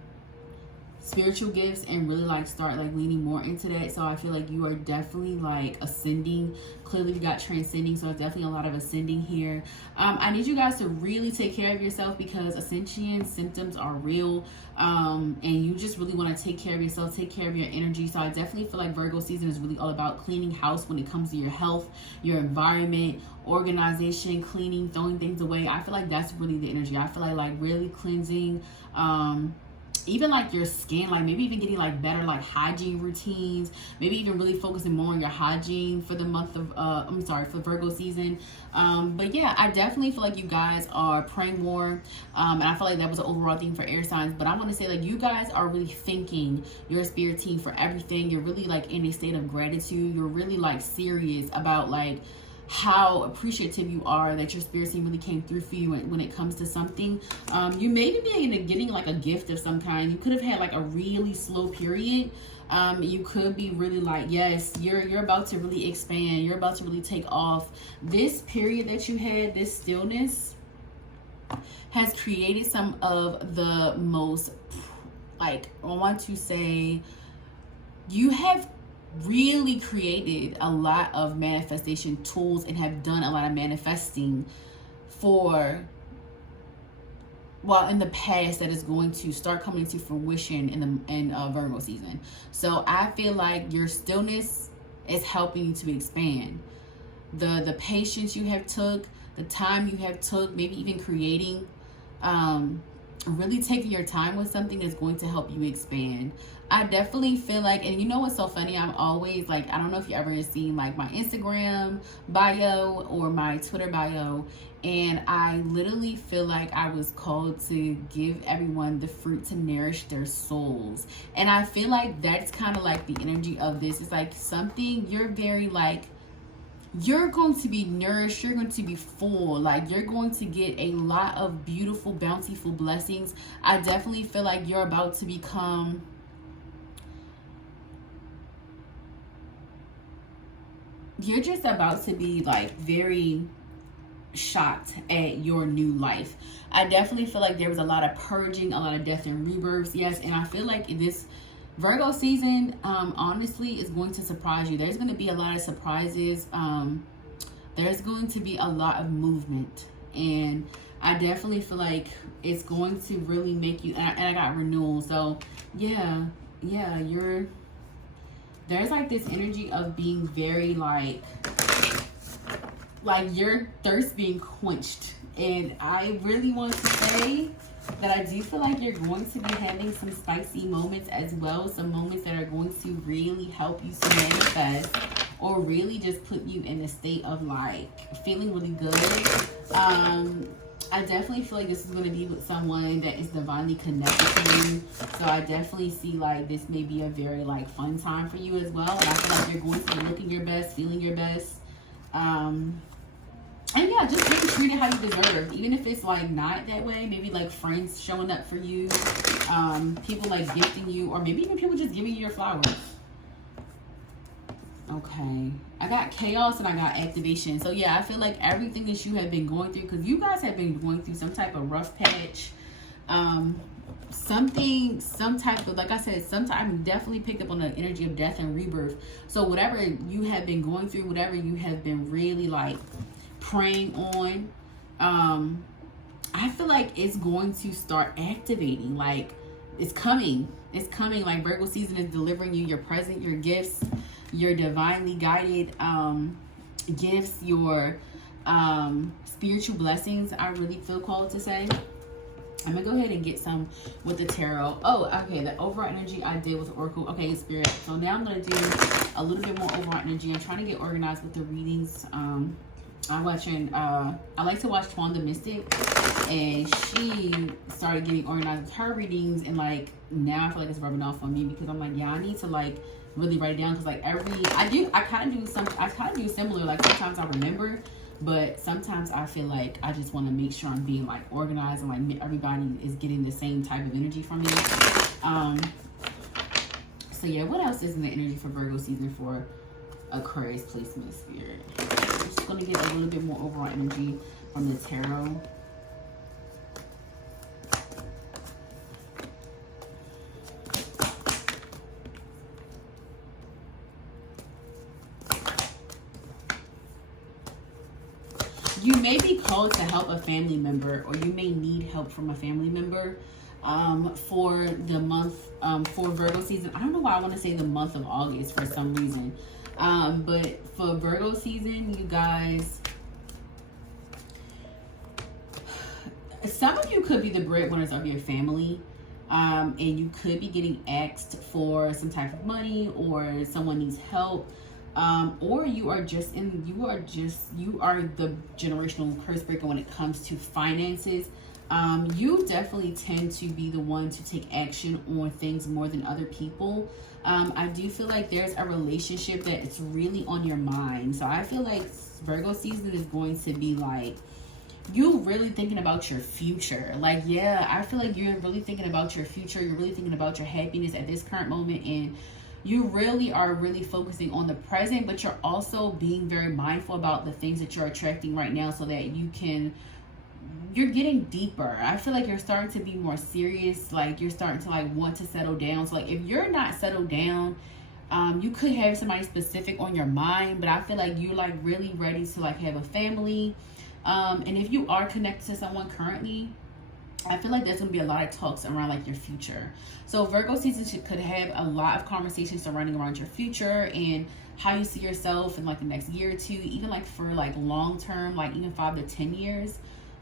spiritual gifts and really like start like leaning more into that. So I feel like you are definitely like ascending. Clearly you got transcending, so it's definitely a lot of ascending here. I need you guys to really take care of yourself, because ascension symptoms are real, and you just really want to take care of yourself, take care of your energy. So I definitely feel like Virgo season is really all about cleaning house when it comes to your health, your environment, organization, cleaning, throwing things away. I feel like that's really the energy. I feel like really cleansing, even like your skin, like maybe even getting like better like hygiene routines, maybe even really focusing more on your hygiene for the month of for Virgo season. But yeah, I definitely feel like you guys are praying more, and I feel like that was an overall theme for air signs. But I want to say like you guys are really thanking your spirit team for everything. You're really like in a state of gratitude. You're really like serious about like how appreciative you are that your spirit team really came through for you when it comes to something. You may be getting like a gift of some kind. You could have had like a really slow period. You could be really like, yes, you're about to really expand. You're about to really take off. This period that you had, this stillness, has created some of the most, like, I want to say, you have really created a lot of manifestation tools and have done a lot of manifesting for, well, in the past, that is going to start coming to fruition in Virgo season. So I feel like your stillness is helping you to expand. The patience you have took, the time you have took, maybe even creating, really taking your time with something is going to help you expand. I definitely feel like, and you know what's so funny, I'm always like, I don't know if you ever seen like my Instagram bio or my Twitter bio, and I literally feel like I was called to give everyone the fruit to nourish their souls. And I feel like that's kind of like the energy of this. It's like something you're very like, you're going to be nourished, you're going to be full, like you're going to get a lot of beautiful, bountiful blessings. I definitely feel like you're about to become, you're just about to be like very shocked at your new life. I definitely feel like there was a lot of purging, a lot of death and rebirths. Yes, and I feel like this Virgo season, honestly, is going to surprise you. There's going to be a lot of surprises. There's going to be a lot of movement. And I definitely feel like it's going to really make you, and I got renewal. So, yeah, there's like this energy of being very like your thirst being quenched. And I really want to say that I do feel like you're going to be having some spicy moments as well. Some moments that are going to really help you to manifest, or really just put you in a state of like feeling really good. I definitely feel like this is going to be with someone that is divinely connected to you. So I definitely see like this may be a very like fun time for you as well. And I feel like you're going to be looking your best, feeling your best. And yeah, just being treated how you deserve. Even if it's like not that way, maybe like friends showing up for you, people like gifting you, or maybe even people just giving you your flowers. Okay, I got chaos and I got activation. So yeah, I feel like everything that you have been going through, because you guys have been going through some type of rough patch, some type of, like I said, I'm definitely picked up on the energy of death and rebirth. So whatever you have been going through, whatever you have been really like praying on, I feel like it's going to start activating. Like it's coming. Like Virgo season is delivering you your present, your gifts, your divinely guided gifts, your spiritual blessings. I really feel called to say. I'm gonna go ahead and get some with the tarot. Oh, okay, the overall energy I did with Oracle. Okay, Spirit. So now I'm gonna do a little bit more overall energy. I'm trying to get organized with the readings. I'm watching, I like to watch Twan the Mystic, and she started getting organized with her readings, and like now I feel like it's rubbing off on me, because I'm like, yeah, I need to like really write it down, because like I kind of do similar. Like sometimes I remember, but sometimes I feel like I just want to make sure I'm being like organized and like everybody is getting the same type of energy from me. So yeah, what else is in the energy for Virgo season for Aquarius placement, Spirit? I'm just going to get a little bit more overall energy from the tarot. You may be called to help a family member, or you may need help from a family member for the month, for Virgo season. I don't know why I want to say the month of August for some reason. But for Virgo season, you guys, some of you could be the breadwinners of your family. And you could be getting asked for some type of money, or someone needs help. Or you are the generational curse breaker when it comes to finances. You definitely tend to be the one to take action on things more than other people. I do feel like there's a relationship that it's really on your mind. So I feel like Virgo season is going to be like you really thinking about your future. Like, yeah, I feel like you're really thinking about your future. You're really thinking about your happiness at this current moment, and you really are really focusing on the present, but you're also being very mindful about the things that you're attracting right now, so that you can you're getting deeper. I feel like you're starting to be more serious. Like you're starting to like want to settle down. So like if you're not settled down, you could have somebody specific on your mind, but I feel like you're like really ready to like have a family. And if you are connected to someone currently, I feel like there's going to be a lot of talks around like your future. So Virgo season could have a lot of conversations surrounding around your future and how you see yourself in like the next year or two, even like for like long term, like even 5 to 10 years.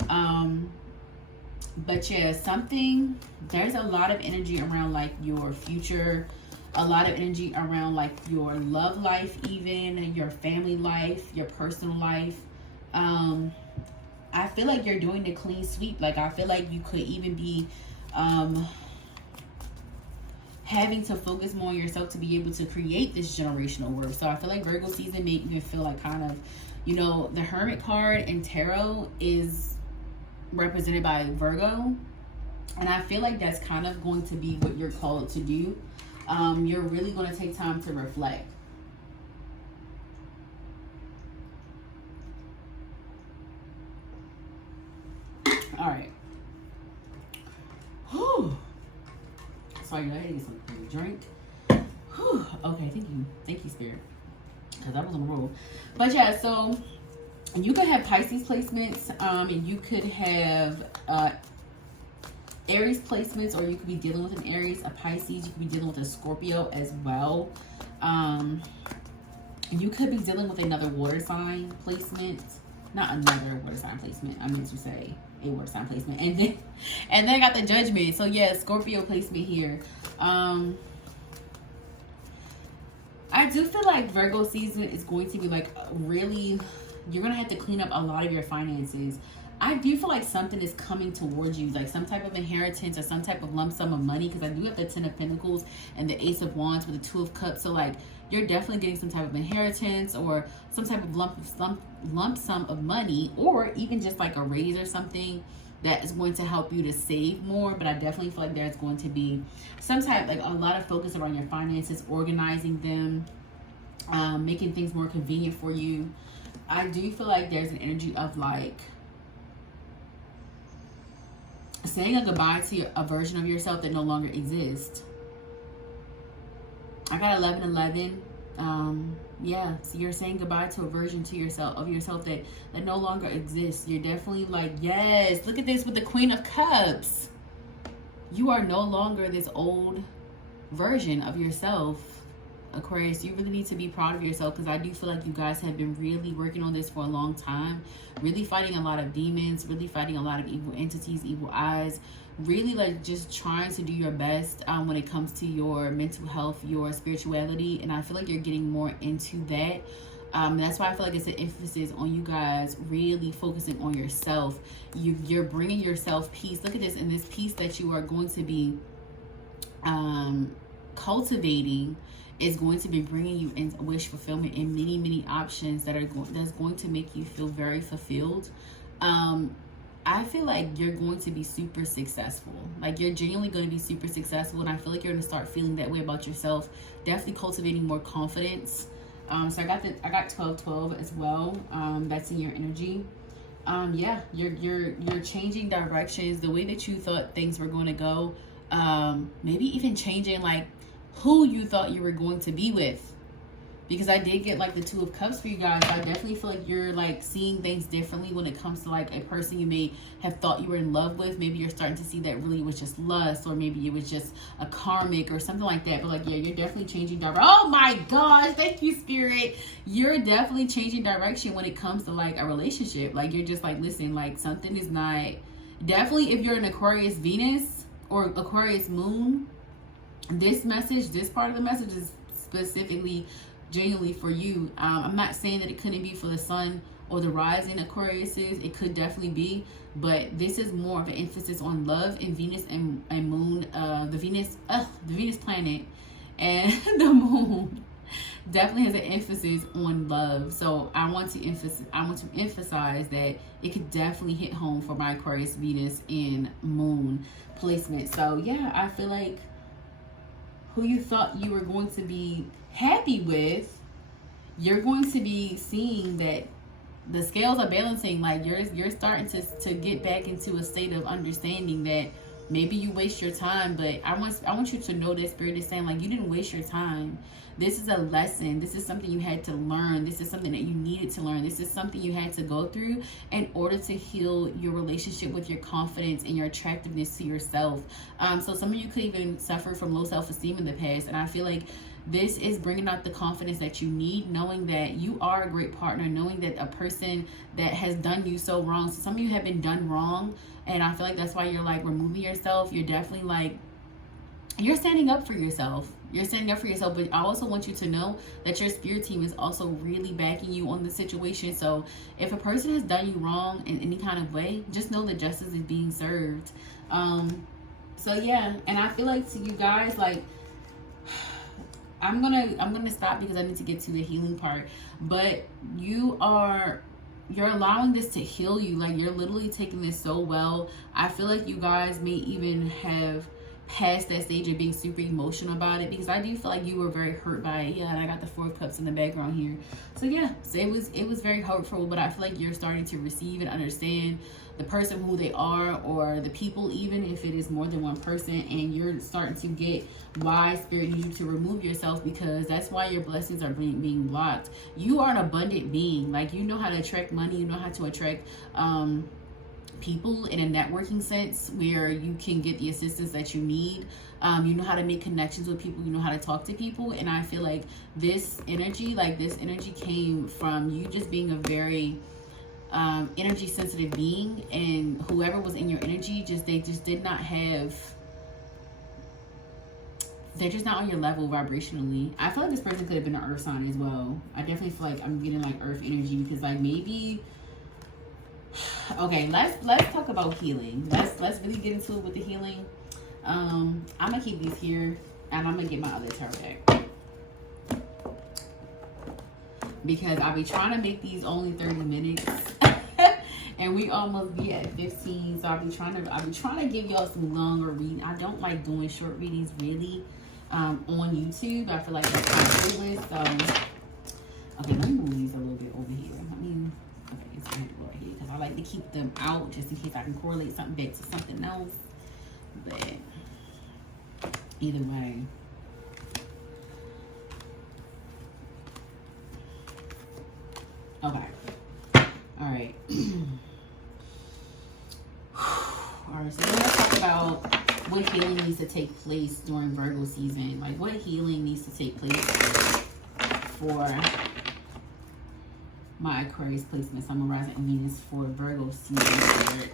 But yeah, there's a lot of energy around like your future, a lot of energy around like your love life, even your family life, your personal life. I feel like you're doing the clean sweep. Like I feel like you could even be having to focus more on yourself to be able to create this generational work. So I feel like Virgo season may even feel like kind of, you know, the Hermit card in tarot is represented by Virgo, and I feel like that's kind of going to be what you're called to do. You're really going to take time to reflect. All right. Whew. Sorry, I had to get something to drink. Whew. Okay, thank you, Spirit, because I was on the roll. But yeah, so you could have Pisces placements, and you could have Aries placements, or you could be dealing with an Aries, a Pisces. You could be dealing with a Scorpio as well. You could be dealing with another water sign placement. Not another water sign placement. I meant to say a water sign placement. And then I got the Judgment. So yeah, Scorpio placement here. I do feel like Virgo season is going to be like really, you're going to have to clean up a lot of your finances. I do feel like something is coming towards you, like some type of inheritance or some type of lump sum of money, because I do have the 10 of Pentacles and the Ace of Wands with the 2 of Cups. So like you're definitely getting some type of inheritance or some type of lump sum of money, or even just like a raise or something that is going to help you to save more. But I definitely feel like there's going to be some type, like a lot of focus around your finances, organizing them, making things more convenient for you. I do feel like there's an energy of like saying a goodbye to a version of yourself that no longer exists. I got 1111. Yeah, so you're saying goodbye to a version to yourself of yourself that no longer exists. You're definitely like, yes, look at this with the Queen of Cups. You are no longer this old version of yourself, Aquarius. You really need to be proud of yourself, because I do feel like you guys have been really working on this for a long time, really fighting a lot of demons, really fighting a lot of evil entities, evil eyes, really like just trying to do your best when it comes to your mental health, your spirituality. And I feel like you're getting more into that. That's why I feel like it's an emphasis on you guys really focusing on yourself. You're bringing yourself peace. Look at this, in this peace that you are going to be cultivating is going to be bringing you in wish fulfillment and many options that are that's going to make you feel very fulfilled. I feel like you're going to be super successful. Like you're genuinely going to be super successful, and I feel like you're going to start feeling that way about yourself. Definitely cultivating more confidence. So I got 1212 as well. That's in your energy. Yeah, you're changing directions, the way that you thought things were going to go. Maybe even changing like who you thought you were going to be with, because I did get like the 2 of Cups for you guys. I definitely feel like you're like seeing things differently when it comes to like a person you may have thought you were in love with. Maybe you're starting to see that really was just lust, or maybe it was just a karmic or something like that. But like, yeah, you're definitely changing direction. Oh my gosh, thank you, Spirit. You're definitely changing direction when it comes to like a relationship. Like you're just like, listen, like something is not, definitely if you're an Aquarius Venus or Aquarius Moon, this message, this part of the message is specifically genuinely for you. I'm not saying that it couldn't be for the Sun or the rising Aquariuses. It could definitely be, but this is more of an emphasis on love and Venus and Moon. The Venus planet and the Moon definitely has an emphasis on love. So I want to emphasize that it could definitely hit home for my Aquarius Venus and Moon placement. So yeah, I feel like who you thought you were going to be happy with, you're going to be seeing that the scales are balancing. Like you're starting to get back into a state of understanding that maybe you waste your time, but I want you to know that Spirit is saying, like, you didn't waste your time. This is a lesson. This is something you had to learn. This is something that you needed to learn. This is something you had to go through in order to heal your relationship with your confidence and your attractiveness to yourself. So some of you could even suffer from low self-esteem in the past, and I feel like this is bringing out the confidence that you need, knowing that you are a great partner, knowing that a person that has done you so wrong. So some of you have been done wrong, and I feel like that's why you're like removing yourself. You're definitely like, you're standing up for yourself. You're standing up for yourself, but I also want you to know that your spirit team is also really backing you on the situation. So if a person has done you wrong in any kind of way, just know that justice is being served. So yeah, and I feel like to you guys, like, I'm gonna stop because I need to get to the healing part. But you're allowing this to heal you. Like, you're literally taking this so well. I feel like you guys may even have past that stage of being super emotional about it, because I do feel like you were very hurt by it. Yeah, and I got the 4 of Cups in the background here. So yeah, so it was very hurtful, but I feel like you're starting to receive and understand the person, who they are, or the people, even if it is more than one person, and you're starting to get why Spirit needs you to remove yourself, because that's why your blessings are being blocked. You are an abundant being. Like, you know how to attract money, you know how to attract people in a networking sense, where you can get the assistance that you need. You know how to make connections with people, you know how to talk to people, and I feel like this energy came from you just being a very energy sensitive being, and whoever was in your energy, they're just not on your level vibrationally. I feel like this person could have been an earth sign as well. I definitely feel like I'm getting like earth energy, because like maybe, okay, let's talk about healing. Let's really get into it with the healing. I'm gonna keep these here, and I'm gonna get my other tarot deck, because I'll be trying to make these only 30 minutes and we almost be at 15. So I'll be trying to give y'all some longer reading. I don't like doing short readings really on YouTube. I feel like that's my favorite. So okay, let me move these a little bit over here. Okay, it's gonna go right here, because I like to keep them out just in case I can correlate something back to something else. But either way, okay. All right. All right, so we're going to talk about what healing needs to take place during Virgo season. Like, what healing needs to take place for my Aquarius placement, Sun, Moon, Rising, and Venus for Virgo season.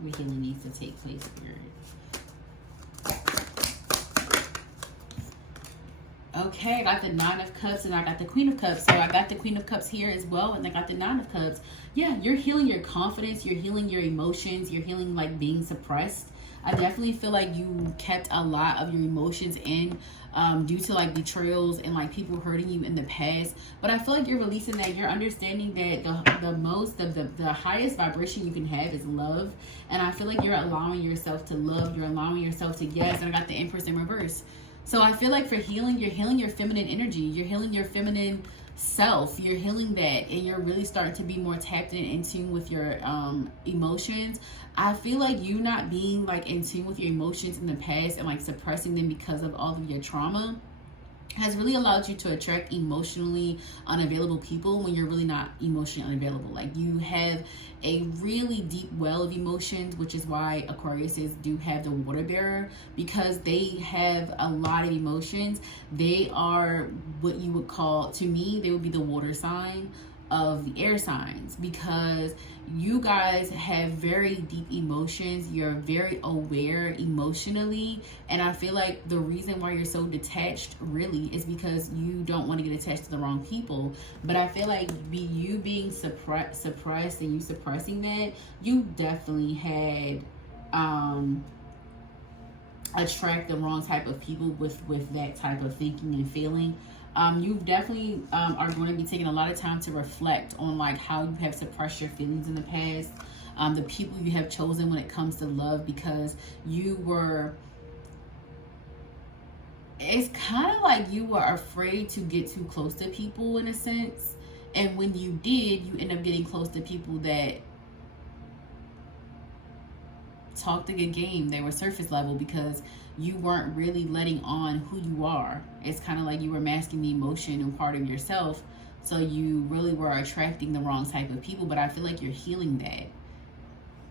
What healing needs to take place here? Okay, I got the 9 of Cups and I got the Queen of Cups. So I got the Queen of Cups here as well, and I got the 9 of Cups. Yeah, you're healing your confidence, you're healing your emotions, you're healing like being suppressed. I definitely feel like you kept a lot of your emotions in due to like betrayals and like people hurting you in the past. But I feel like you're releasing that. You're understanding that the highest vibration you can have is love. And I feel like you're allowing yourself to love. You're allowing yourself to, yes, and I got the Empress in reverse. So I feel like for healing, you're healing your feminine energy. You're healing your feminine self. You're healing that, and you're really starting to be more tapped in tune with your emotions. I feel like you not being like in tune with your emotions in the past and like suppressing them because of all of your trauma has really allowed you to attract emotionally unavailable people when you're really not emotionally unavailable. Like, you have a really deep well of emotions, which is why Aquariuses do have the water bearer, because they have a lot of emotions. They are what you would call, to me, they would be the water sign of the air signs, because you guys have very deep emotions. You're very aware emotionally, and I feel like the reason why you're so detached really is because you don't want to get attached to the wrong people. But I feel like you being suppressed and you suppressing that, you definitely had attract the wrong type of people with that type of thinking and feeling. You definitely are going to be taking a lot of time to reflect on like how you have suppressed your feelings in the past, the people you have chosen when it comes to love, because you were, it's kind of like you were afraid to get too close to people in a sense. And when you did, you end up getting close to people that talked a good game. They were surface level because you weren't really letting on who you are. It's kind of like you were masking the emotion and part of yourself. So you really were attracting the wrong type of people. But I feel like you're healing that.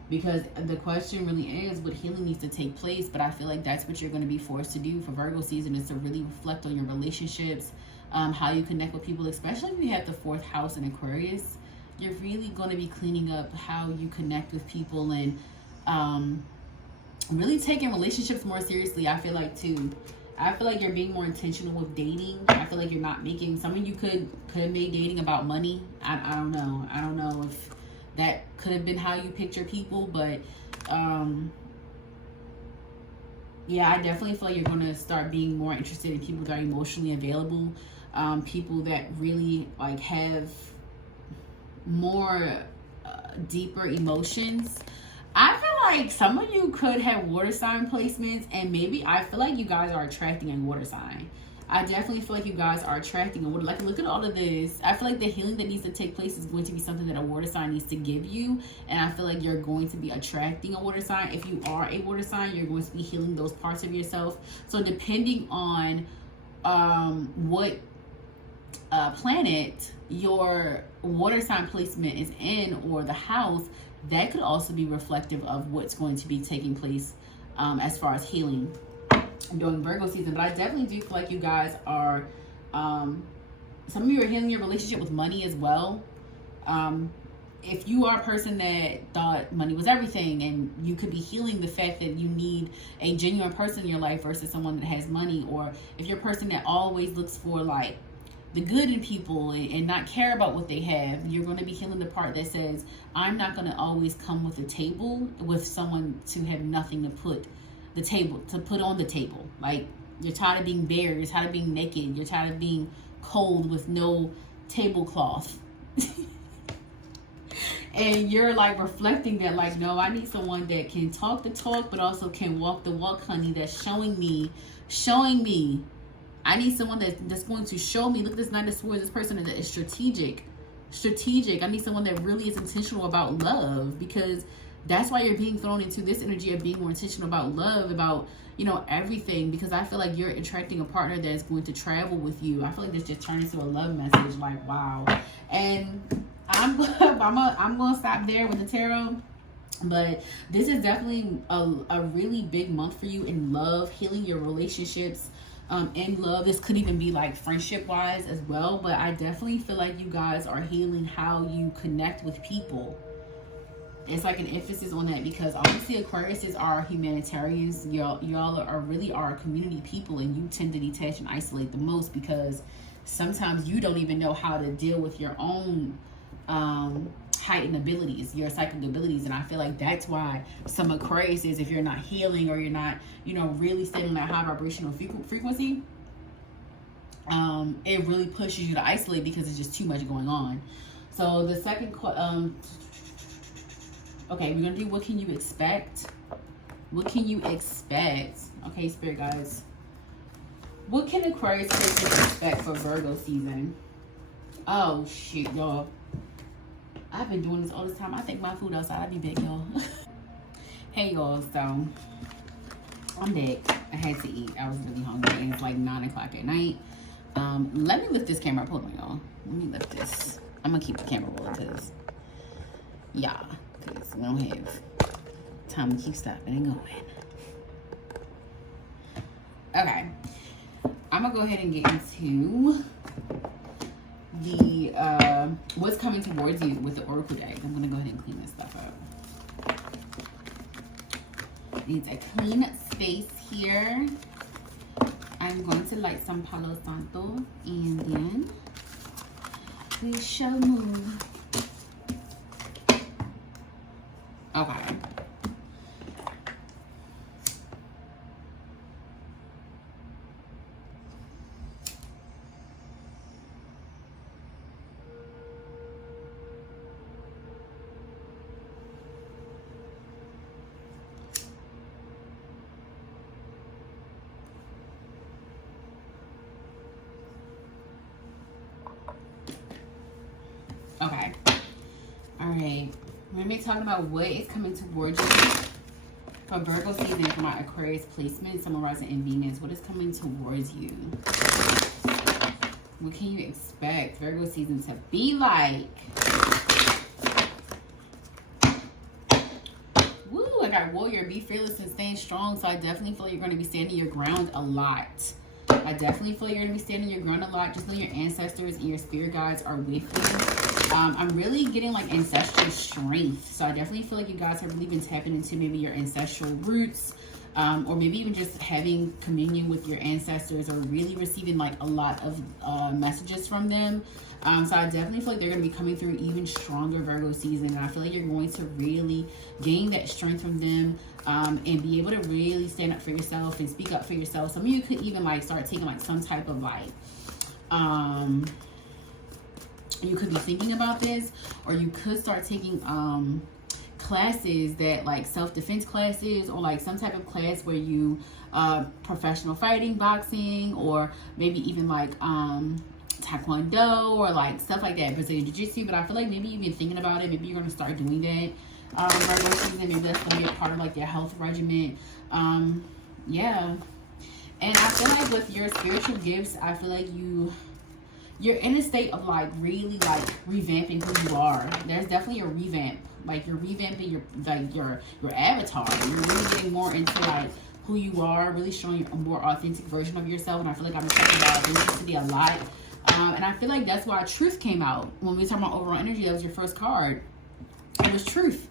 Because the question really is, what healing needs to take place. But I feel like that's what you're going to be forced to do for Virgo season, is to really reflect on your relationships, how you connect with people, especially if you have the 4th house in Aquarius. You're really going to be cleaning up how you connect with people and really taking relationships more seriously. I feel like too. I feel like you're being more intentional with dating. I feel like you're not making, some of you could have made dating about money. I don't know. I don't know if that could have been how you picture people, but yeah, I definitely feel like you're going to start being more interested in people that are emotionally available, people that really like have more deeper emotions. I feel like some of you could have water sign placements, and maybe I feel like you guys are attracting a water sign. I definitely feel like you guys are attracting a water. Like, look at all of this. I feel like the healing that needs to take place is going to be something that a water sign needs to give you, and I feel like you're going to be attracting a water sign. If you are a water sign, you're going to be healing those parts of yourself. So depending on what planet your water sign placement is in, or the house, that could also be reflective of what's going to be taking place as far as healing during Virgo season. But I definitely do feel like you guys are, some of you are healing your relationship with money as well. If you are a person that thought money was everything, and you could be healing the fact that you need a genuine person in your life versus someone that has money, or if you're a person that always looks for like the good in people and not care about what they have, you're going to be healing the part that says, I'm not going to always come with a table with someone to have nothing to put on the table. Like, you're tired of being bare, you're tired of being naked, you're tired of being cold with no tablecloth. And you're like reflecting that, like, no, I need someone that can talk the talk but also can walk the walk, honey. That's showing me. I need someone that's going to show me, look at this Knight of Swords, this person that is strategic. I need someone that really is intentional about love, because that's why you're being thrown into this energy of being more intentional about love, about, you know, everything, because I feel like you're attracting a partner that is going to travel with you. I feel like this just turned into a love message, like, wow. And I'm going to stop there with the tarot. But this is definitely a really big month for you in love, healing your relationships. In love, this could even be like friendship wise as well, but I definitely feel like you guys are healing how you connect with people. It's like an emphasis on that, because obviously Aquariuses are humanitarians. Y'all are really community people, and you tend to detach and isolate the most because sometimes you don't even know how to deal with your own heightened abilities, your psychic abilities. And I feel like that's why some Aquariuses, if you're not healing or you're not, you know, really staying on that high vibrational frequency, it really pushes you to isolate because it's just too much going on. So the second okay, we're gonna do what can you expect. Okay, spirit guides, what can Aquarius expect for Virgo season? Oh shit, y'all, I've been doing this all this time. I think my food outside. I'll be back, y'all. Hey, y'all. So, I'm back. I had to eat. I was really hungry. And it's like 9 o'clock at night. Let me lift this camera up. Hold on, y'all. Let me lift this. I'm going to keep the camera rolling because, yeah, because we don't have time to keep stopping and going. Okay. I'm going to go ahead and get into the what's coming towards you with the oracle deck. I'm gonna go ahead and clean this stuff up. Needs a clean space here. I'm going to light some Palo Santo, and then we shall move. Okay. Okay. All right. We're going to be talking about what is coming towards you for Virgo season for my Aquarius placement, Sun, Rising, and Venus. What is coming towards you? What can you expect Virgo season to be like? Woo, I got warrior. Be fearless and staying strong. So I definitely feel like you're going to be standing your ground a lot. I definitely feel like you're going to be standing your ground a lot. Just know your ancestors and your spirit guides are with you. I'm really getting like ancestral strength. So I definitely feel like you guys have really been tapping into maybe your ancestral roots. Or maybe even just having communion with your ancestors, or really receiving like a lot of messages from them. So I definitely feel like they're going to be coming through even stronger Virgo season. And I feel like you're going to really gain that strength from them, and be able to really stand up for yourself and speak up for yourself. Some of you could even like start taking like some type of like, you could be thinking about this, or you could start taking classes that like self-defense classes, or like some type of class where you professional fighting, boxing, or maybe even like taekwondo, or like stuff like that, Brazilian jiu-jitsu. But I feel like maybe you've been thinking about it. Maybe you're going to start doing that Virgo season. Maybe that's going to be a part of like your health regimen. Yeah. And I feel like with your spiritual gifts, I feel like you're in a state of like really like revamping who you are. There's definitely a revamp. Like you're revamping your avatar. You're really getting more into like who you are, really showing a more authentic version of yourself. And I feel like I'm talking about authenticity a lot. And I feel like that's why truth came out. When we were talking about overall energy, that was your first card. It was truth.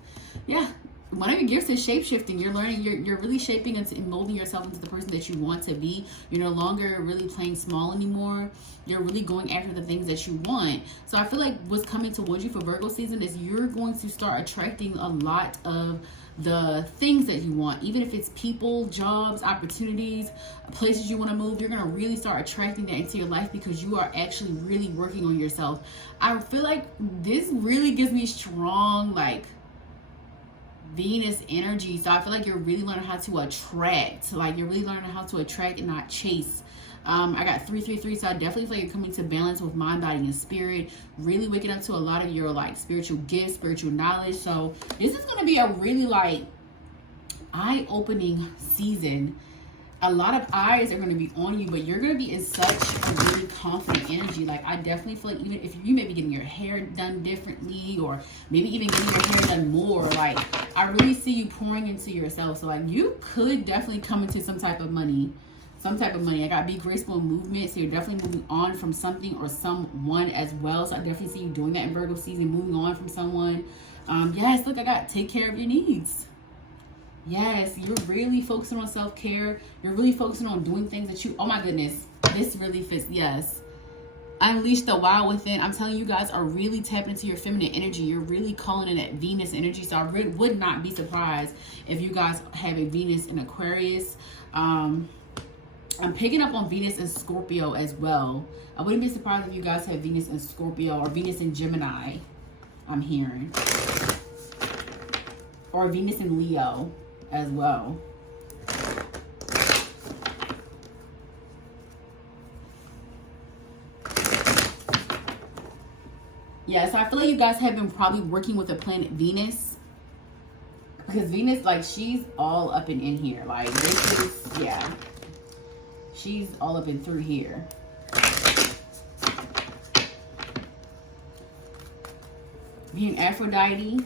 Yeah. One of your gifts is shape-shifting. You're learning, you're really shaping and molding yourself into the person that you want to be. You're no longer really playing small anymore. You're really going after the things that you want. So I feel like what's coming towards you for Virgo season is you're going to start attracting a lot of the things that you want. Even if it's people, jobs, opportunities, places you want to move, you're going to really start attracting that into your life because you are actually really working on yourself. I feel like this really gives me strong, like, Venus energy. So I feel like you're really learning how to attract. Like you're really learning how to attract and not chase. I got 333, so I definitely feel like you're coming to balance with mind, body, and spirit. Really waking up to a lot of your like spiritual gifts, spiritual knowledge. So this is going to be a really like eye-opening season. A lot of eyes are going to be on you, but you're going to be in such a really confident energy. Like, I definitely feel like even if you may be getting your hair done differently, or maybe even getting your hair done more, like, I really see you pouring into yourself. So, like, you could definitely come into some type of money. Some type of money. I got be graceful in movement, so you're definitely moving on from something or someone as well. So I definitely see you doing that in Virgo season, moving on from someone. Yes, look, I got take care of your needs. Yes, you're really focusing on self-care. You're really focusing on doing things that you, oh my goodness, this really fits. Yes. Unleash the wild within. I'm telling you guys are really tapping into your feminine energy. You're really calling in that Venus energy. So I really would not be surprised if you guys have a Venus in Aquarius. I'm picking up on Venus and Scorpio as well. I wouldn't be surprised if you guys have Venus in Scorpio or Venus in Gemini. I'm hearing. Or Venus in Leo as well. Yeah, so I feel like you guys have been probably working with the planet Venus. Because Venus, like, she's all up and in here. Like, this is, yeah. She's all up and through here. Being Aphrodite.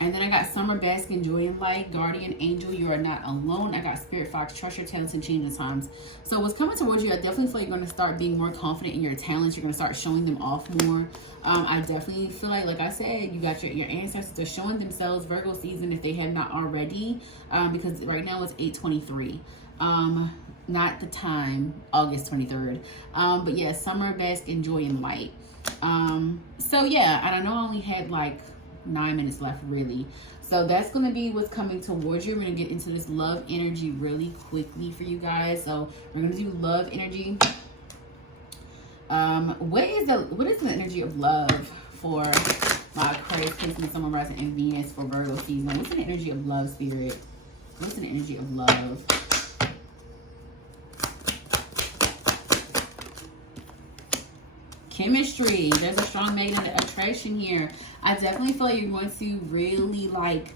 And then I got Summer, Bask in Joy and Light, Guardian Angel, you are not alone. I got Spirit Fox, trust your talents and change the times. So what's coming towards you, I definitely feel like you're going to start being more confident in your talents. You're going to start showing them off more. I definitely feel like I said, you got your ancestors are showing themselves Virgo season if they have not already. Because right now it's 8:23. Not the time, August 23rd. But yeah, Summer, Bask in Joy and Light. So yeah, and I know I only had like 9 minutes left really, so that's going to be what's coming towards you. We're going to get into this love energy really quickly for you guys. So we're going to do love energy. What is the energy of love for my Aquarius, Pisces, Sun, Rising, and Venus for Virgo season? What's an energy of love, spirit? What's an energy of love? chemistry. There's a strong magnetic attraction here. I definitely feel like you're going to really like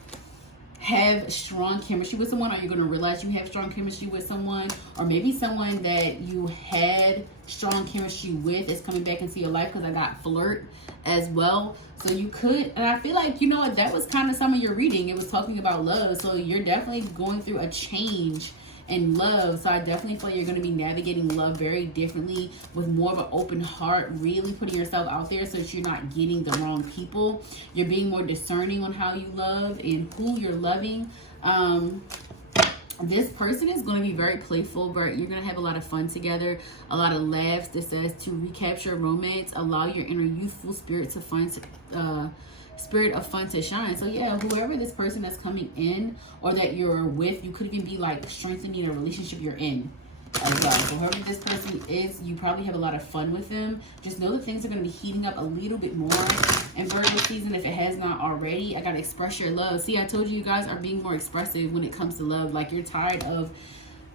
have strong chemistry with someone, or you're going to realize you have strong chemistry with someone, or maybe someone that you had strong chemistry with is coming back into your life, because I got flirt as well. So you could, and I feel like, you know what, that was kind of some of your reading. It was talking about love. So you're definitely going through a change in love. So I definitely feel like you're going to be navigating love very differently, with more of an open heart, really putting yourself out there so that you're not getting the wrong people. You're being more discerning on how you love and who you're loving. This person is going to be very playful, but you're going to have a lot of fun together, a lot of laughs. This says to recapture romance, allow your inner youthful spirit to find spirit of fun to shine. So yeah, whoever this person that's coming in or that you're with, you could even be like strengthening a relationship you're in as well. So whoever this person is, you probably have a lot of fun with them. Just know that things are going to be heating up a little bit more in Virgo season if it has not already. I got to express your love. See, I told you, you guys are being more expressive when it comes to love. Like, you're tired of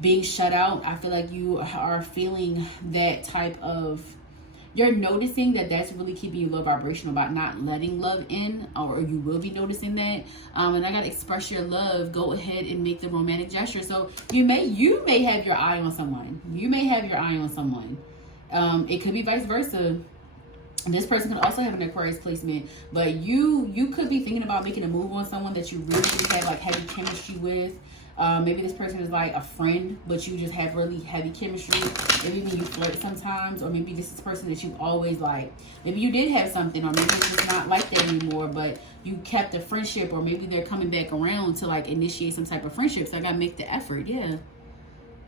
being shut out. I feel like you are feeling that type of, you're noticing that that's really keeping you low vibrational, about not letting love in, or you will be noticing that. And I got to express your love. Go ahead and make the romantic gesture. So you may have your eye on someone. You may have your eye on someone. It could be vice versa. This person could also have an Aquarius placement, but you could be thinking about making a move on someone that you really have like heavy chemistry with. Maybe this person is like a friend, but you just have really heavy chemistry. Maybe when you flirt sometimes, or maybe this is a person that you always like. Maybe you did have something, or maybe it's just not like that anymore, but you kept a friendship, or maybe they're coming back around to like initiate some type of friendship. So I gotta make the effort. Yeah.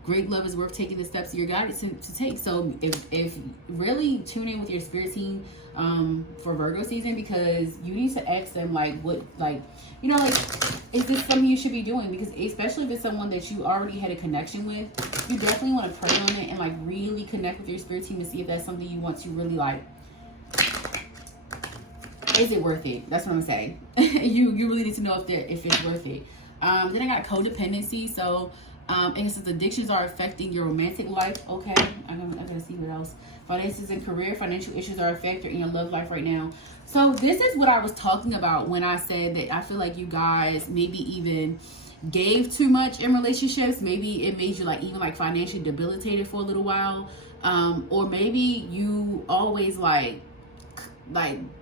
Great love is worth taking the steps you're guided to take. So if really tune in with your spirit team for Virgo season, because you need to ask them like, what, like, you know, like, is this something you should be doing? Because especially if it's someone that you already had a connection with, you definitely want to pray on it and like really connect with your spirit team and see if that's something you want to really like. Is it worth it? That's what I'm saying. you really need to know if it's worth it. Then I got codependency. So and it says addictions are affecting your romantic life. Okay, I'm gonna see what else. Finances and career. Financial issues are a factor in your love life right now. So this is what I was talking about when I said that I feel like you guys maybe even gave too much in relationships. Maybe it made you like even like financially debilitated for a little while. Or maybe you always like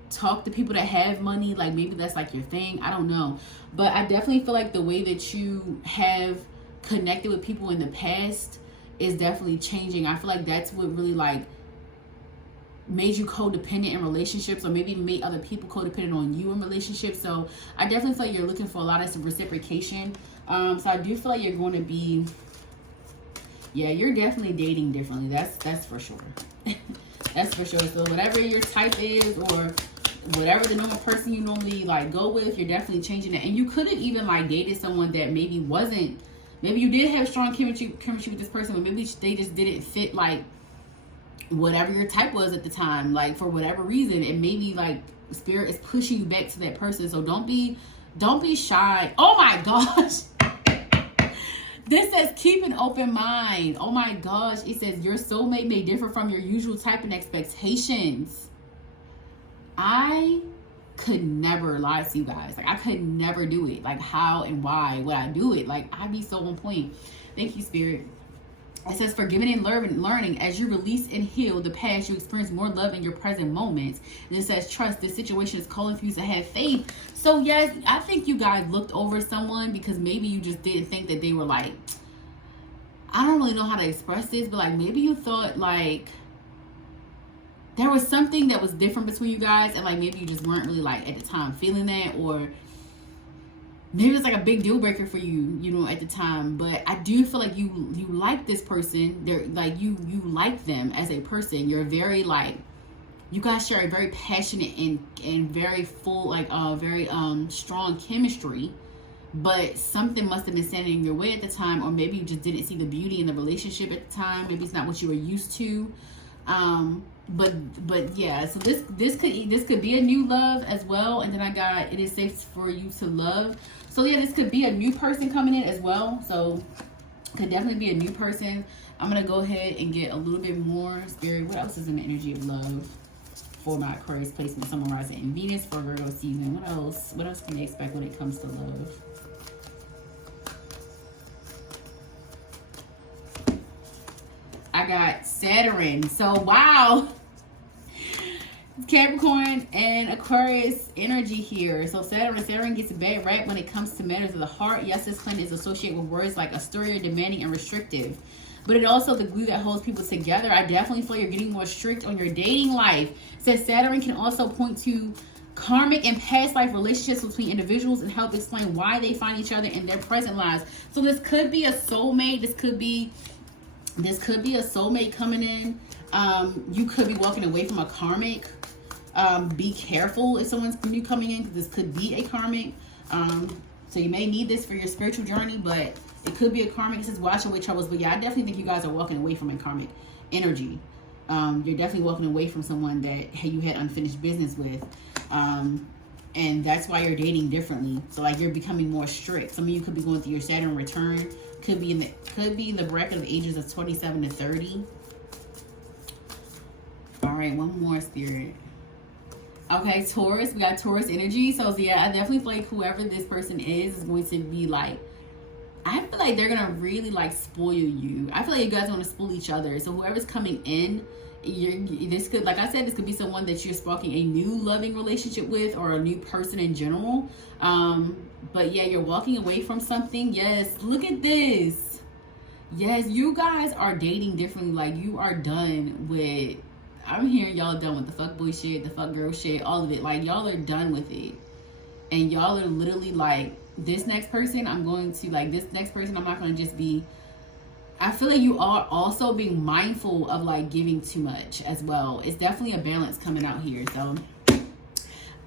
talk to people that have money. Like maybe that's like your thing. I don't know. But I definitely feel like the way that you have connected with people in the past is definitely changing. I feel like that's what really like made you codependent in relationships, or maybe made other people codependent on you in relationships. So I definitely feel like you're looking for a lot of reciprocation. So I do feel like you're going to be, yeah, you're definitely dating differently. That's for sure. That's for sure. So whatever your type is, or whatever the normal person you normally like go with, you're definitely changing it. And you could have even like dated someone that maybe wasn't, maybe you did have strong chemistry with this person, but maybe they just didn't fit like whatever your type was at the time, like for whatever reason. And maybe like spirit is pushing you back to that person. So don't be shy. Oh my gosh. This says keep an open mind. Oh my gosh. It says your soulmate may differ from your usual type and expectations. I could never lie to you guys. Like I could never do it. Like how and why would I do it? Like I'd be so on point. Thank you, spirit. It says forgiving and learning. As you release and heal the past, you experience more love in your present moments. And it says trust. This situation is calling for you to have faith. So yes, I think you guys looked over someone because maybe you just didn't think that they were like, I don't really know how to express this, but like maybe you thought like there was something that was different between you guys, and like maybe you just weren't really like at the time feeling that, or maybe it's like a big deal breaker for you, you know, at the time. But I do feel like you like this person. They're like you like them as a person. You're very like, you guys share a very passionate and very full, like very strong chemistry. But something must have been standing in your way at the time, or maybe you just didn't see the beauty in the relationship at the time. Maybe it's not what you were used to. But yeah, so this could be a new love as well. And then I got, it is safe for you to love. So yeah, this could be a new person coming in as well. So could definitely be a new person. I'm gonna go ahead and get a little bit more spirit. What else is in the energy of love? for my Aquarius placement, Sun, Moon, Rising, and Venus for Virgo season. What else? What else can they expect when it comes to love? I got Saturn. So, wow. Capricorn and Aquarius energy here. So Saturn gets a bad rap when it comes to matters of the heart. Yes, this planet is associated with words like austere, demanding, and restrictive. But it also the glue that holds people together. I definitely feel you're getting more strict on your dating life. It says Saturn can also point to karmic and past life relationships between individuals and help explain why they find each other in their present lives. So this could be a soulmate. This could be a soulmate coming in. You could be walking away from a karmic. Be careful if someone's new coming in, because this could be a karmic. So you may need this for your spiritual journey, but it could be a karmic. It says watch away troubles. But yeah, I definitely think you guys are walking away from a karmic energy. You're definitely walking away from someone that you had unfinished business with. And that's why you're dating differently. So like you're becoming more strict. Some of you could be going through your Saturn return. Could be in the bracket of ages of 27 to 30. All right, one more, Spirit. Okay, Taurus. We got Taurus energy. So yeah, I definitely feel like whoever this person is going to be like, I feel like they're gonna really like spoil you. I feel like you guys want to spoil each other. So whoever's coming in, this could, like I said, this could be someone that you're sparking a new loving relationship with, or a new person in general. But yeah, you're walking away from something. Yes, look at this. Yes, you guys are dating differently. Like you are done with, I'm hearing y'all done with the fuck boy shit, the fuck girl shit, all of it. Like y'all are done with it. And y'all are literally like, this next person, I'm not going to just be, I feel like you are also being mindful of like giving too much as well. It's definitely a balance coming out here. So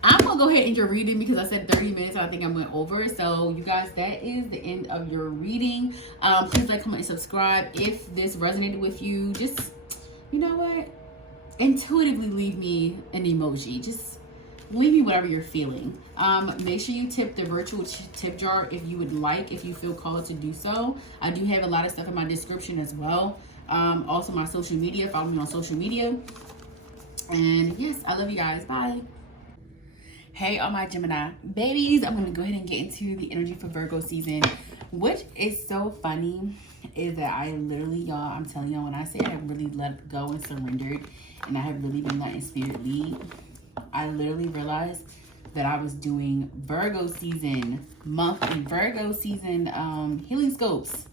I'm going to go ahead and end your reading because I said 30 minutes. I think I went over. So you guys, that is the end of your reading. Please like, comment, and subscribe. If this resonated with you, just, you know what? Intuitively leave me an emoji. Just leave me whatever you're feeling. Make sure you tip the virtual tip jar if you would like, if you feel called to do so. I do have a lot of stuff in my description as well. Also my social media. Follow me on social media. And yes, I love you guys. Bye. Hey, all my Gemini babies. I'm going to go ahead and get into the energy for Virgo season. Which is so funny is that I literally, y'all, I'm telling y'all, when I say I really let go and surrendered, and I have really been letting spirit lead, I literally realized that I was doing Virgo season, monthly Virgo season healing scopes.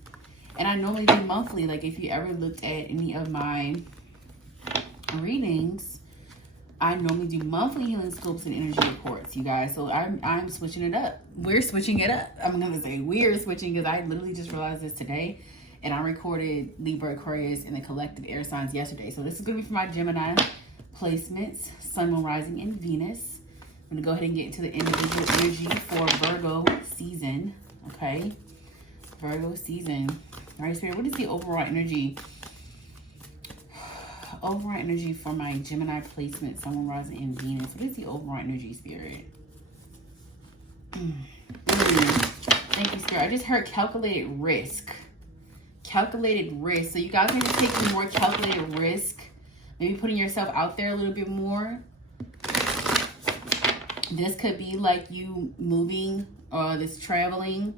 And I normally do monthly. Like if you ever looked at any of my readings, I normally do monthly healing scopes and energy reports, you guys. So I'm switching it up. We're switching it up. I'm going to say we're switching because I literally just realized this today. And I recorded Libra, Aquarius, and the collective air signs yesterday. So this is going to be for my Gemini placements, Sun, Moon, Rising, and Venus. I'm going to go ahead and get into the individual energy for Virgo season. Okay. Virgo season. All right, Spirit, what is the overall energy? Overall energy for my Gemini placement, Sun, Moon, Rising, and Venus. What is the overall energy, Spirit? Thank you, Spirit. I just heard calculated risk. Calculated risk. So you guys need to take more calculated risk. Maybe putting yourself out there a little bit more. This could be like you moving or this traveling,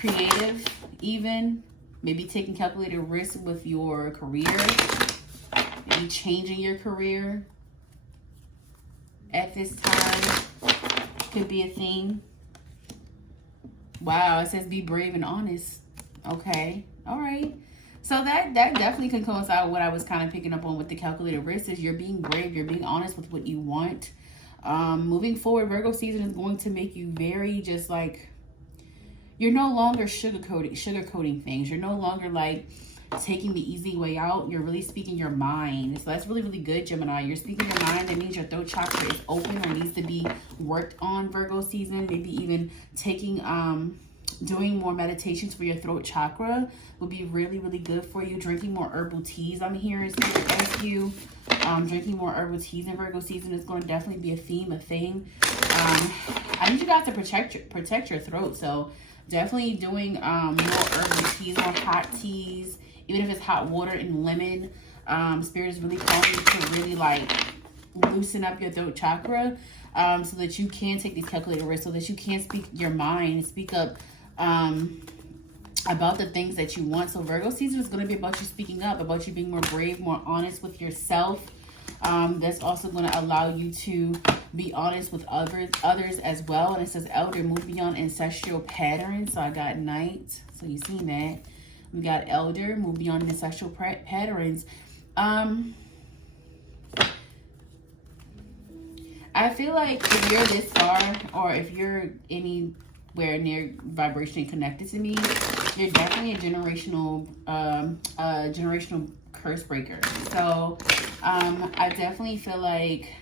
creative even. Maybe taking calculated risk with your career. Maybe changing your career at this time. Could be a thing. Wow, it says be brave and honest. Okay, all right. So that definitely can coincide with what I was kind of picking up on with the calculated risk is you're being brave, you're being honest with what you want. Moving forward, Virgo season is going to make you very just like, you're no longer sugarcoating things. You're no longer like taking the easy way out. You're really speaking your mind. So that's really, really good, Gemini. You're speaking your mind. That means your throat chakra is open or needs to be worked on, Virgo season. Maybe even taking, doing more meditations for your throat chakra will be really, really good for you. Drinking more herbal teas, I'm hearing Spirit ask you. Drinking more herbal teas in Virgo season is going to definitely be a theme, a thing. I need you guys to protect your throat. So definitely doing more herbal teas, more hot teas, even if it's hot water and lemon. Spirit is really calling you to really like loosen up your throat chakra, so that you can take these calculated risks, so that you can speak your mind, speak up about the things that you want. So Virgo season is going to be about you speaking up, about you being more brave, more honest with yourself. That's also going to allow you to be honest with others as well. And it says elder, move beyond ancestral patterns. So I got knight. So you seen that. We got elder, move beyond ancestral patterns. I feel like if you're this far, or if you're anywhere near vibrationally connected to me, you're definitely a generational curse breaker. So I definitely feel like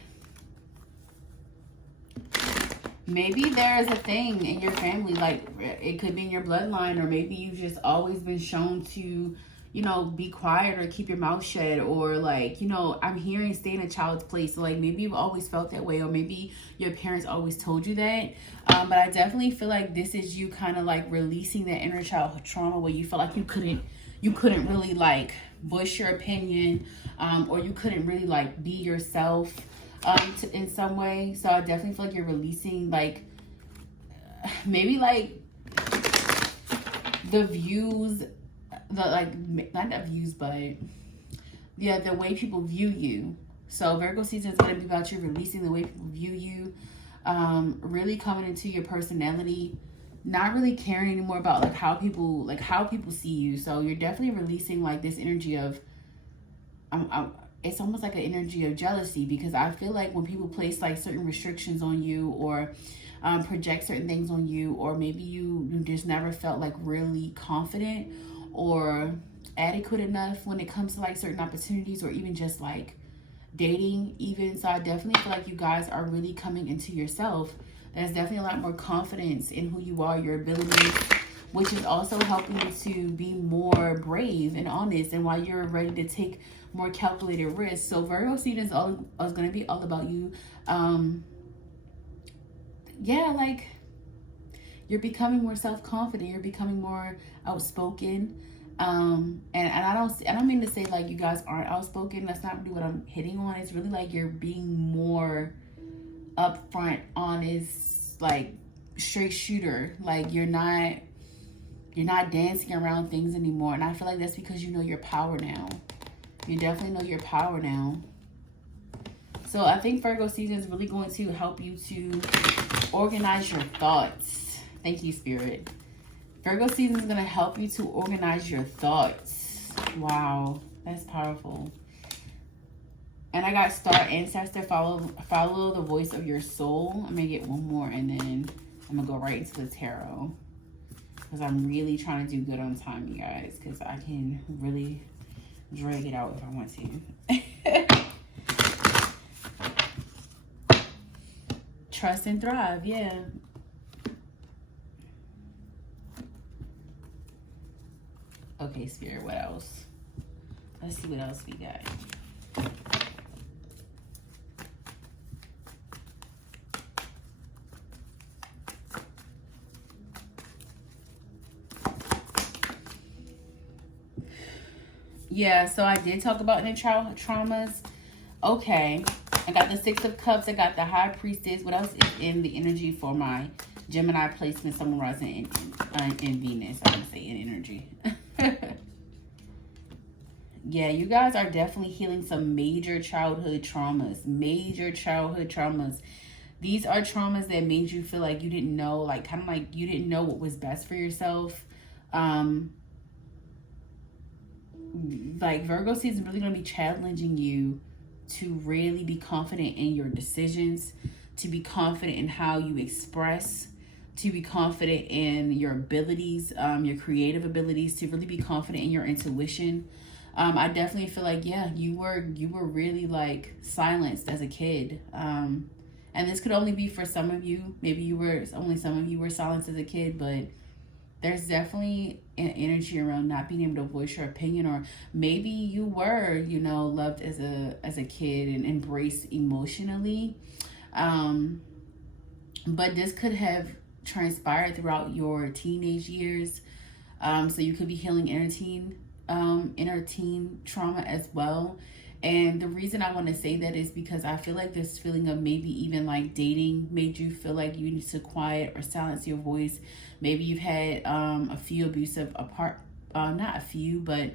maybe there's a thing in your family, like it could be in your bloodline, or maybe you've just always been shown to, you know, be quiet or keep your mouth shut, or like, you know, I'm hearing stay in a child's place. So like maybe you've always felt that way, or maybe your parents always told you that. But I definitely feel like this is you kind of like releasing that inner child trauma where you felt like you couldn't really like voice your opinion, or you couldn't really like be yourself in some way. So I definitely feel like you're releasing like maybe like the views, not the views, but yeah, the way people view you. So Virgo season is going to be about you releasing the way people view you, really coming into your personality, not really caring anymore about like how people see you. So you're definitely releasing like this energy of it's almost like an energy of jealousy, because I feel like when people place like certain restrictions on you, or project certain things on you, or maybe you just never felt like really confident or adequate enough when it comes to like certain opportunities, or even just like dating even. So I definitely feel like you guys are really coming into yourself. There's definitely a lot more confidence in who you are, your abilities, which is also helping you to be more brave and honest, and while you're ready to take more calculated risks. So Virgo season is going to be all about you. Yeah, like you're becoming more self-confident. You're becoming more outspoken. And I don't mean to say like you guys aren't outspoken. That's not really what I'm hitting on. It's really like you're being more upfront, honest, like straight shooter. Like you're not dancing around things anymore. And I feel like that's because you know your power now. You definitely know your power now. So I think Virgo season is really going to help you to organize your thoughts. Thank you, Spirit. Virgo season is going to help you to organize your thoughts. Wow, that's powerful. And I got Star Ancestor, follow the voice of your soul. I'm going to get one more, and then I'm going to go right into the tarot, because I'm really trying to do good on time, you guys, because I can really drag it out if I want to. Trust and thrive, yeah. Okay, Spirit, what else? Let's see what else we got. Yeah, so I did talk about inner child traumas. Okay, I got the Six of Cups. I got the High Priestess. What else is in the energy for my Gemini placement, Sun, Rising, in Venus? I'm going to say in energy. Yeah, you guys are definitely healing some major childhood traumas. Major childhood traumas. These are traumas that made you feel like you didn't know, like kind of like you didn't know what was best for yourself. Like Virgo season is really going to be challenging you to really be confident in your decisions, to be confident in how you express, to be confident in your abilities, your creative abilities, to really be confident in your intuition. I definitely feel like, yeah, you were really like silenced as a kid. And this could only be for some of you. Maybe only some of you were silenced as a kid, but there's definitely an energy around not being able to voice your opinion, or maybe you were, you know, loved as a kid and embraced emotionally. But this could have transpired throughout your teenage years. So you could be healing inner teen trauma as well. And the reason I want to say that is because I feel like this feeling of maybe even like dating made you feel like you need to quiet or silence your voice. Maybe you've had a few abusive not a few, but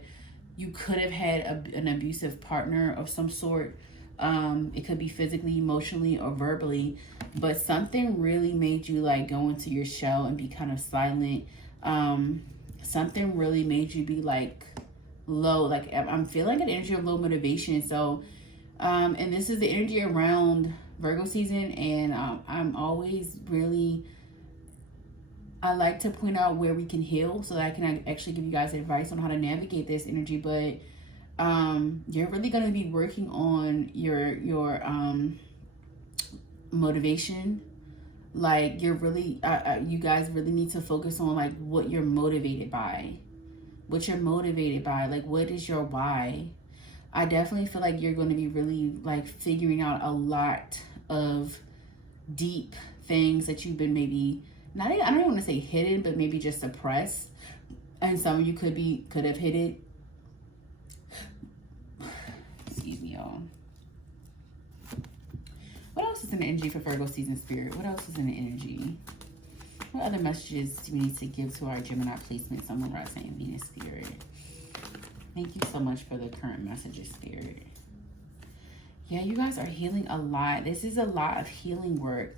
you could have had an abusive partner of some sort. It could be physically, emotionally, or verbally, but something really made you like go into your shell and be kind of silent. Something really made you be like low. Like I'm feeling an energy of low motivation. So, and this is the energy around Virgo season, and I'm always really, I like to point out where we can heal so that I can actually give you guys advice on how to navigate this energy. But you're really going to be working on your motivation. Like you're really you guys really need to focus on like what you're motivated by, like what is your why. I definitely feel like you're going to be really like figuring out a lot of deep things that you've been maybe I don't even want to say hidden, but maybe just suppressed, and some of you could have hid it. Excuse me, y'all. What else is in the energy for Virgo season, Spirit? What else is in the energy? What other messages do we need to give to our Gemini placement, Sun, Moon, Rising, and Venus, Spirit? Thank you so much for the current messages, Spirit. Yeah, you guys are healing a lot. This is a lot of healing work.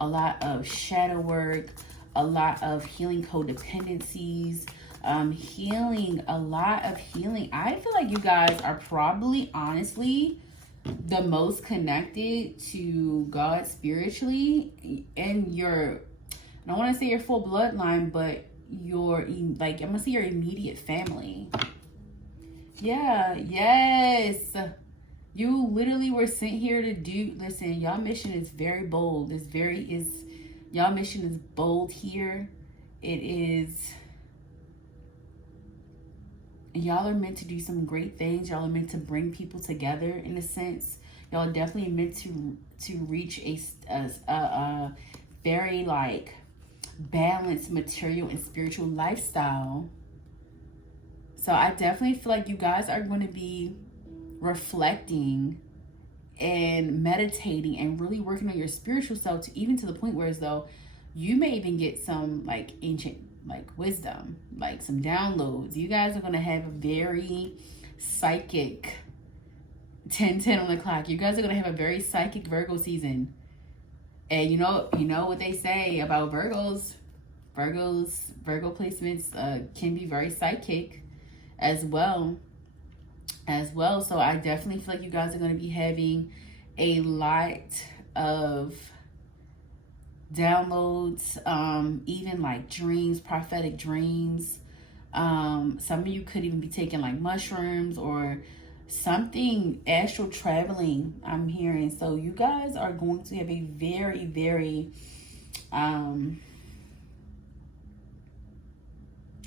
A lot of shadow work, a lot of healing codependencies, a lot of healing. I feel like you guys are probably, honestly, the most connected to God spiritually, and I don't want to say your full bloodline, but I'm gonna say your immediate family. Yeah, yes. You literally were sent here to listen, y'all mission is very bold. Y'all mission is bold here. Y'all are meant to do some great things. Y'all are meant to bring people together in a sense. Y'all are definitely meant to reach a very like balanced material and spiritual lifestyle. So I definitely feel like you guys are going to be reflecting and meditating and really working on your spiritual self, to the point where as though you may even get some like ancient like wisdom, like some downloads. You guys are going to have a very psychic 10 on the clock. You guys are going to have a very psychic Virgo season. And you know what they say about Virgo placements can be very psychic as well. So I definitely feel like you guys are going to be having a lot of downloads, even like dreams, prophetic dreams. Some of you could even be taking like mushrooms or something, astral traveling, I'm hearing. So you guys are going to have a very, very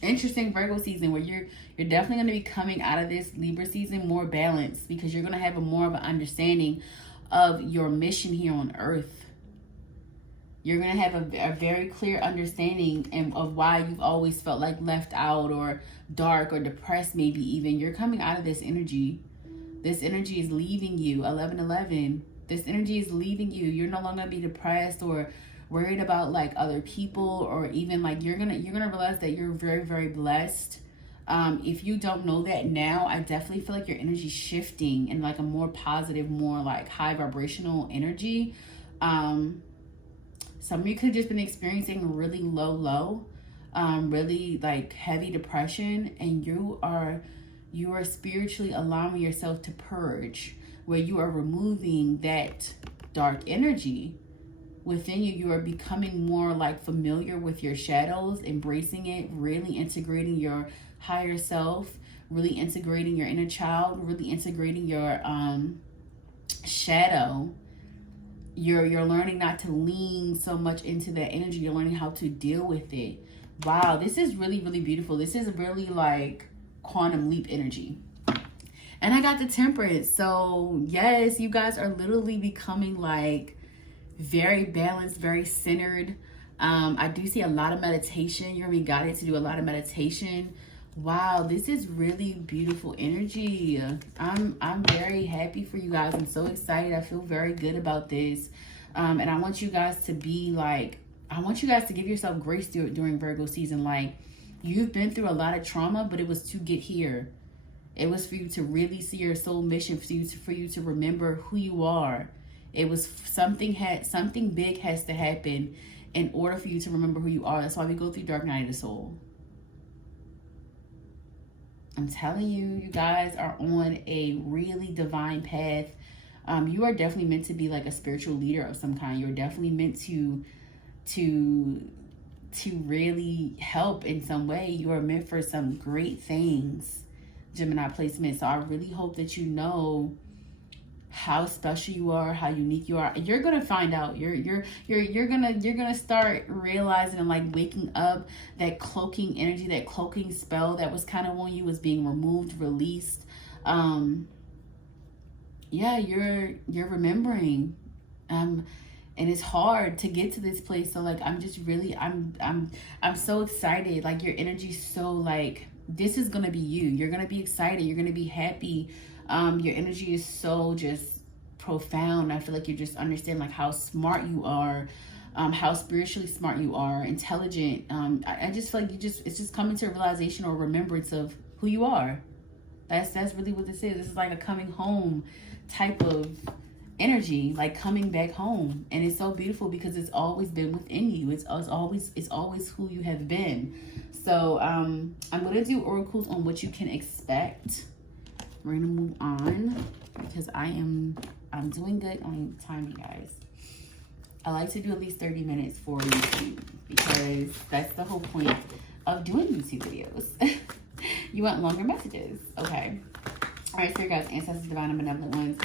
interesting Virgo season, where you're definitely going to be coming out of this Libra season more balanced, because you're going to have more of an understanding of your mission here on Earth. You're going to have a very clear understanding of why you've always felt like left out or dark or depressed, maybe even. You're coming out of this energy. This energy is leaving you. 1111. This energy is leaving you. You're no longer going to be depressed or worried about like other people, or even like you're gonna realize that you're very, very blessed. If you don't know that now, I definitely feel like your energy shifting in like a more positive, more like high vibrational energy. Some of you could have just been experiencing really low, really like heavy depression, and you are spiritually allowing yourself to purge, where you are removing that dark energy within you. You are becoming more like familiar with your shadows, embracing it, really integrating your higher self, really integrating your inner child, really integrating your shadow. You're learning not to lean so much into that energy. You're learning how to deal with it. Wow, this is really, really beautiful. This is really like quantum leap energy. And I got the Temperance. So yes, you guys are literally becoming like very balanced, very centered. I do see a lot of meditation. You're gonna be guided to do a lot of meditation. Wow, this is really beautiful energy. I'm very happy for you guys. I'm so excited. I feel very good about this. And I want you guys to be like, I want you guys to give yourself grace during Virgo season. Like, you've been through a lot of trauma, but it was to get here. It was for you to really see your soul mission, for you to remember who you are. It was something big has to happen in order for you to remember who you are. That's why we go through Dark Night of the Soul. I'm telling you, you guys are on a really divine path. You are definitely meant to be like a spiritual leader of some kind. You're definitely meant to really help in some way. You are meant for some great things, Gemini placement. So I really hope that you know how special you are, how unique you are. You're gonna find out. You're gonna start realizing and like waking up. That cloaking energy, that cloaking spell that was kind of on you was being removed, released. Yeah, you're remembering. And it's hard to get to this place. So like, I'm just really, I'm so excited. Like, your energy's so like, this is gonna be you. You're gonna be excited. You're gonna be happy. Your energy is so just profound. I feel like you just understand like how smart you are, how spiritually smart you are, intelligent. I just feel like it's just coming to a realization or remembrance of who you are. That's really what this is. This is like a coming home type of energy, like coming back home. And it's so beautiful because it's always been within you. It's always who you have been. So I'm gonna do oracles on what you can expect. We're gonna move on because I'm doing good on time, you guys. I like to do at least 30 minutes for YouTube because that's the whole point of doing YouTube videos. You want longer messages. Okay. All right, so you guys, ancestors, divine and benevolent ones.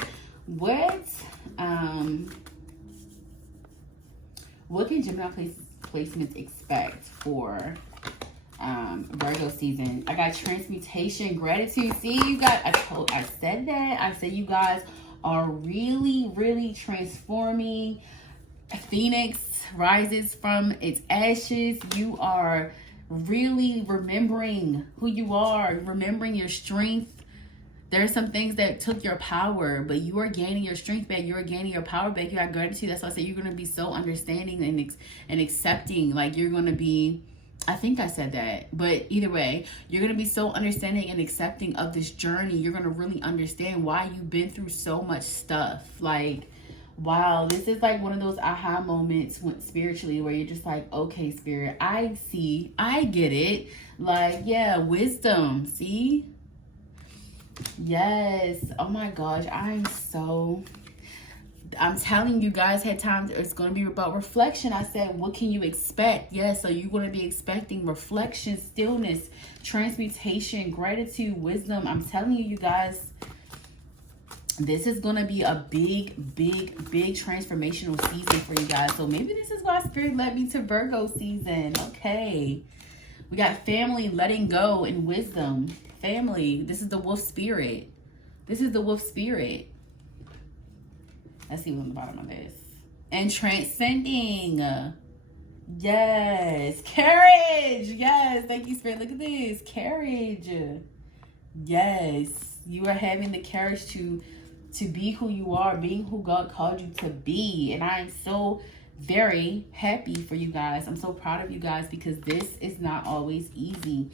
What can Gemini placements expect for Virgo season? I got transmutation, gratitude. See, you got, I said that. I said you guys are really, really transforming. Phoenix rises from its ashes. You are really remembering who you are, remembering your strength. There are some things that took your power, but you are gaining your strength back. You are gaining your power back. You got gratitude. That's why I say you're going to be so understanding and accepting. Like, you're going to be, I think I said that, but either way, you're going to be so understanding and accepting of this journey. You're going to really understand why you've been through so much stuff. Like, wow, this is like one of those aha moments spiritually where you're just like, okay, spirit, I see, I get it. Like, yeah, wisdom, see? Yes. Oh my gosh, I'm telling you guys, had times it's going to be about reflection. I said, what can you expect? Yes, so you're going to be expecting reflection, stillness, transmutation, gratitude, wisdom. I'm telling you, you guys, this is going to be a big, big, big transformational season for you guys. So maybe this is why Spirit led me to Virgo season. Okay. We got family, letting go, and wisdom. Family. This is the wolf spirit. This is the wolf spirit. Let's see what's on the bottom of this. And transcending. Yes. Courage. Yes. Thank you, Spirit. Look at this. Courage. Yes. You are having the courage to be who you are, being who God called you to be. And I am so very happy for you guys. I'm so proud of you guys because this is not always easy.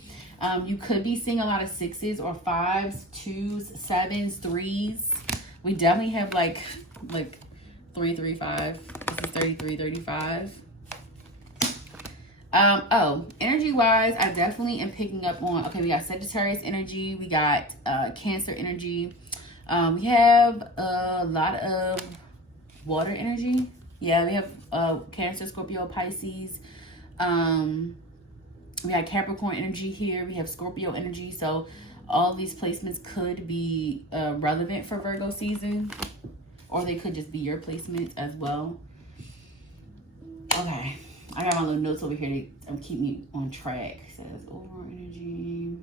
You could be seeing a lot of 6s or 5s, 2s, 7s, 3s. We definitely have like 3, 3, 5. This is 33, 35. Energy wise, I definitely am picking up on, okay, we got Sagittarius energy, we got Cancer energy, we have a lot of water energy. Yeah, we have Cancer, Scorpio, Pisces. We got Capricorn energy here. We have Scorpio energy. So all these placements could be relevant for Virgo season, or they could just be your placements as well. Okay, I got my little notes over here to keep me on track. It says overall energy.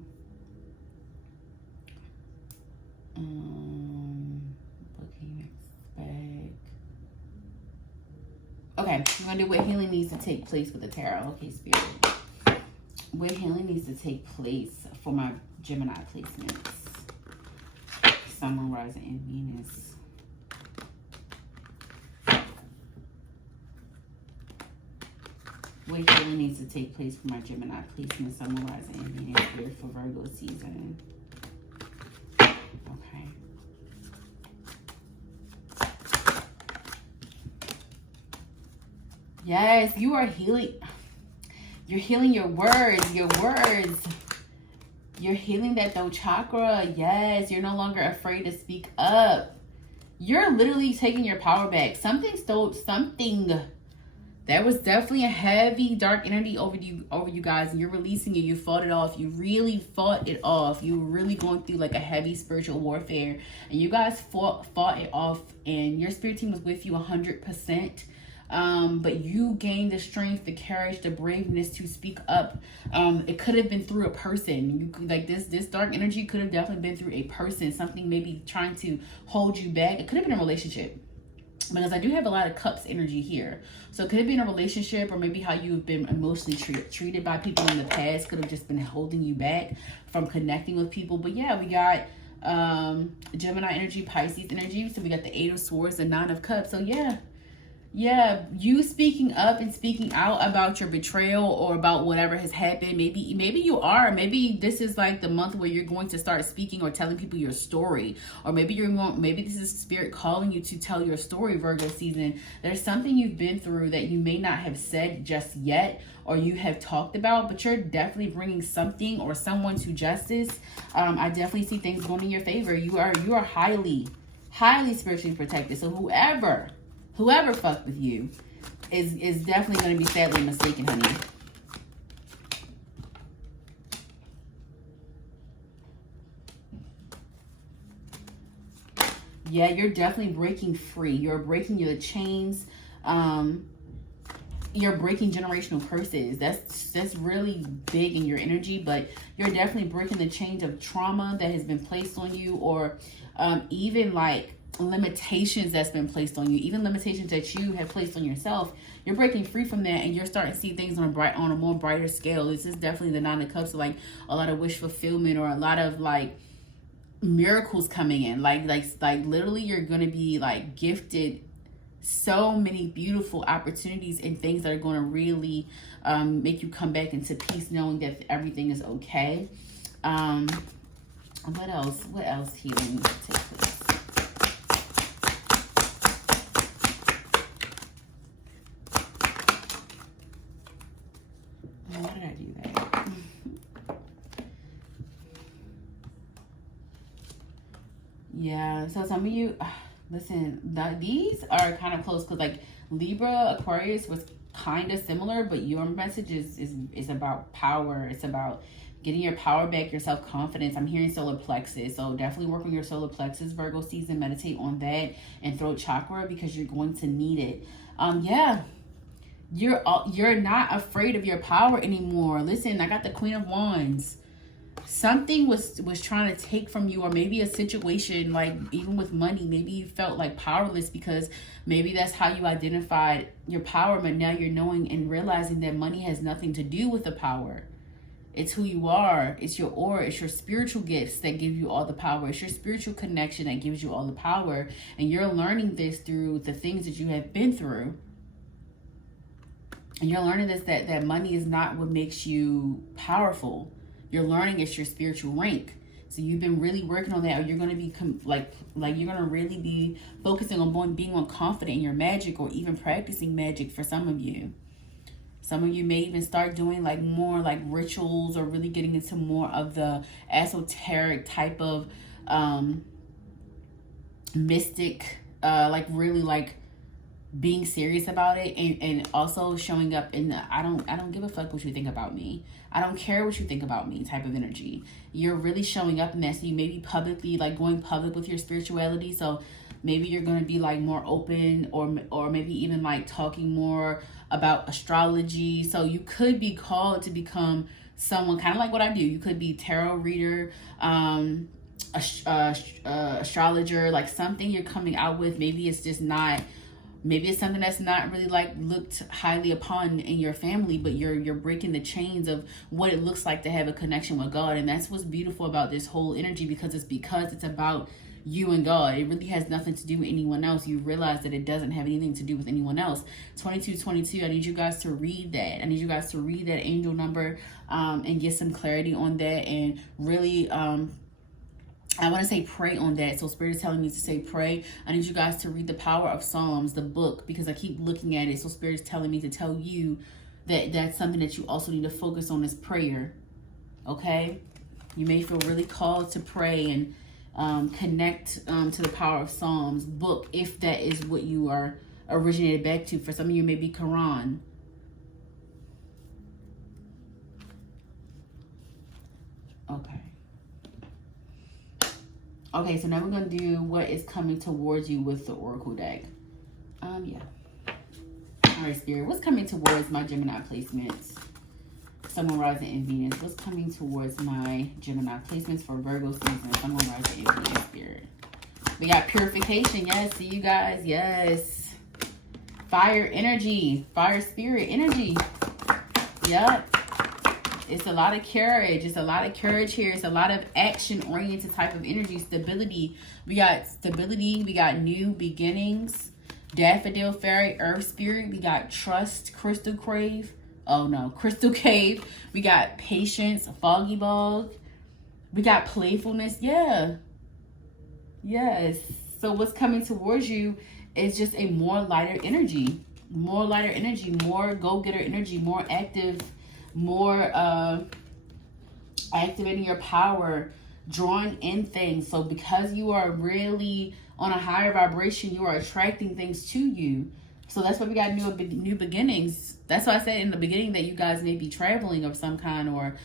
What can you expect? Okay, we're gonna do what healing needs to take place with the tarot. Okay, Spirit. What healing needs to take place for my Gemini placements? Sun, Moon, Rising, and Venus. What healing needs to take place for my Gemini placements? Sun, Moon, Rising, and Venus here for Virgo season. Okay. Yes, you are healing. You're healing your words, You're healing that throat chakra. Yes, you're no longer afraid to speak up. You're literally taking your power back. Something. That was definitely a heavy, dark energy over you guys. And you're releasing it. You fought it off. You really fought it off. You were really going through like a heavy spiritual warfare. And you guys fought it off. And your spirit team was with you 100%. But you gained the strength, the courage, the braveness to speak up. It could have been through a person. This dark energy could have definitely been through a person. Something maybe trying to hold you back. It could have been a relationship. Because I do have a lot of cups energy here. So it could have been a relationship, or maybe how you've been emotionally treated by people in the past could have just been holding you back from connecting with people. But yeah, we got Gemini energy, Pisces energy. So we got the 8 of Swords and 9 of Cups. So yeah, you speaking up and speaking out about your betrayal or about whatever has happened. Maybe you are. Maybe this is like the month where you're going to start speaking or telling people your story. Or maybe this is spirit calling you to tell your story, Virgo season. There's something you've been through that you may not have said just yet, or you have talked about, but you're definitely bringing something or someone to justice. I definitely see things going in your favor. You are highly spiritually protected. So whoever fucked with you is definitely going to be sadly mistaken, honey. Yeah, you're definitely breaking free. You're breaking your chains. You're breaking generational curses. That's really big in your energy, but you're definitely breaking the chains of trauma that has been placed on you, or even like limitations that's been placed on you, even limitations that you have placed on yourself. You're breaking free from that, and you're starting to see things on a more brighter scale. This is definitely the 9 of Cups, so like a lot of wish fulfillment, or a lot of like miracles coming in. Like literally you're gonna be like gifted so many beautiful opportunities and things that are going to really make you come back into peace, knowing that everything is okay. What else healing needs to take place? Why did I do that? Yeah, so some of you, listen, these are kind of close, because like Libra, Aquarius was kind of similar, but your message is about power. It's about getting your power back, your self-confidence. I'm hearing solar plexus, so definitely work on your solar plexus, Virgo season. Meditate on that, and throat chakra, because you're going to need it. Yeah, you're not afraid of your power anymore. Listen, I got the Queen of Wands. Something was trying to take from you, or maybe a situation, like even with money, maybe you felt like powerless, because maybe that's how you identified your power. But now you're knowing and realizing that money has nothing to do with the power. It's who you are. It's your aura. It's your spiritual gifts that give you all the power. It's your spiritual connection that gives you all the power. And you're learning this through the things that you have been through. And you're learning this, that money is not what makes you powerful. You're learning it's your spiritual rank. So you've been really working on that, or you're going to be you're going to really be focusing on being more confident in your magic, or even practicing magic for some of you. Some of you may even start doing like more like rituals, or really getting into more of the esoteric type of mystic, like really like being serious about it, and also showing up in the I don't give a fuck what you think about me. I don't care what you think about me type of energy. You're really showing up in that. So you may be publicly like going public with your spirituality. So maybe you're going to be like more open, or maybe even like talking more about astrology. So you could be called to become someone kind of like what I do. You could be tarot reader, astrologer, like something you're coming out with. Maybe it's just not Maybe it's something that's not really like looked highly upon in your family, but you're breaking the chains of what it looks like to have a connection with God. And that's what's beautiful about this whole energy, because it's about you and God. It really has nothing to do with anyone else. You realize that it doesn't have anything to do with anyone else. 2222, I need you guys to read that. I need you guys to read that angel number and get some clarity on that, and really I want to say pray on that. So Spirit is telling me to say pray. I need you guys to read the Power of Psalms, the book, because I keep looking at it. So Spirit is telling me to tell you that that's something that you also need to focus on, is prayer. Okay? You may feel really called to pray and connect to the Power of Psalms book, if that is what you are originated back to. For some of you, maybe Quran. Okay. Okay, so now we're going to do what is coming towards you with the Oracle deck. Yeah. All right, Spirit, what's coming towards my Gemini placements? Sun, Moon, Rising, and Venus. What's coming towards my Gemini placements for Virgo season? Sun, Moon, Rising, and Venus, Spirit. We got purification. Yes, see you guys. Yes. Fire energy. Fire spirit energy. Yep. It's a lot of courage. It's a lot of courage here. It's a lot of action-oriented type of energy. Stability. We got stability. We got new beginnings. Daffodil Fairy, Earth Spirit. We got trust, Crystal Crave. Oh, no. Crystal Cave. We got patience, Foggy Bog. We got playfulness. Yeah. Yes. So what's coming towards you is just a more lighter energy. More lighter energy. More go-getter energy. More active, more activating your power, drawing in things. So because you are really on a higher vibration, you are attracting things to you. So that's why we got new beginnings. That's why I said in the beginning that you guys may be traveling of some kind, or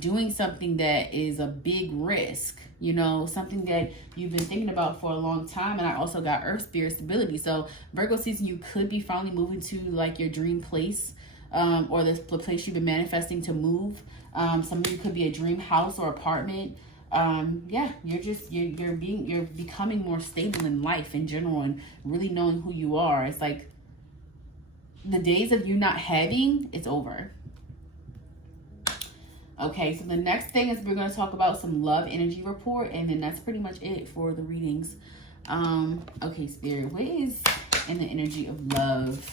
doing something that is a big risk, you know, something that you've been thinking about for a long time. And I also got Earth Spirit stability. So Virgo season, you could be finally moving to like your dream place. Or the place you've been manifesting to move. Some of you could be a dream house or apartment. Yeah, you're becoming more stable in life in general, and really knowing who you are. It's like the days of you not having, it's over. Okay, so the next thing is we're going to talk about some love energy report, and then that's pretty much it for the readings. Okay, Spirit, what is in the energy of love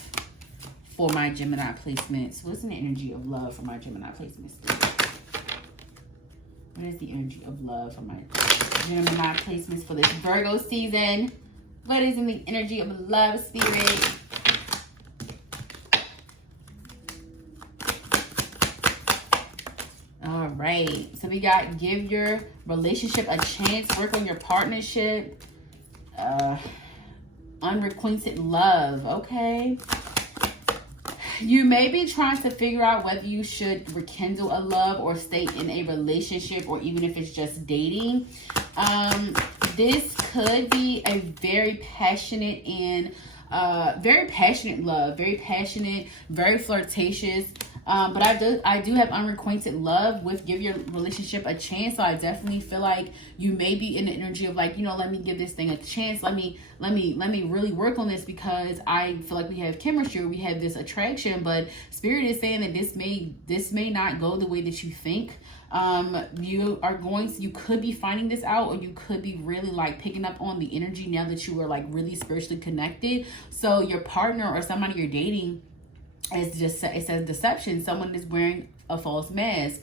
for my Gemini placements? What's in the energy of love for my Gemini placements? What is the energy of love for my Gemini placements for this Virgo season? What is in the energy of love, Spirit? All right. So we got give your relationship a chance. Work on your partnership. Unrequited love. Okay. You may be trying to figure out whether you should rekindle a love or stay in a relationship, or even if it's just dating. This could be a very passionate and very passionate love, very passionate, very flirtatious. But I do have unrequited love with give your relationship a chance. So I definitely feel like you may be in the energy of like, you know, let me give this thing a chance. Let me really work on this, because I feel like we have chemistry, we have this attraction. But Spirit is saying that this may not go the way that you think. You could be finding this out, or you could be really like picking up on the energy now that you are like really spiritually connected. So your partner or somebody you're dating, it says deception. Someone is wearing a false mask,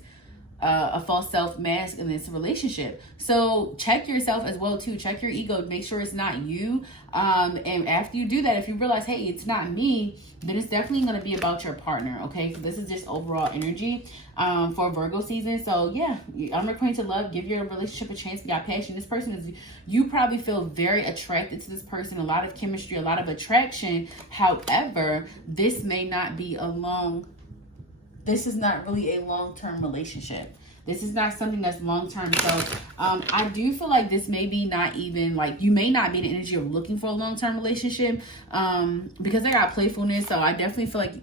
a false self mask in this relationship. So check yourself as well too. Check your ego. Make sure it's not you. And after you do that, if you realize, hey, it's not me, then it's definitely going to be about your partner. Okay, so this is just overall energy for Virgo season. So yeah, unrequited love. Give your relationship a chance. You got passion. This person is, you probably feel very attracted to this person. A lot of chemistry, a lot of attraction. However, this may not be this is not really a long-term relationship. This is not something that's long-term. So I do feel like this may be not even like, you may not be in the energy of looking for a long-term relationship because they got playfulness. So I definitely feel like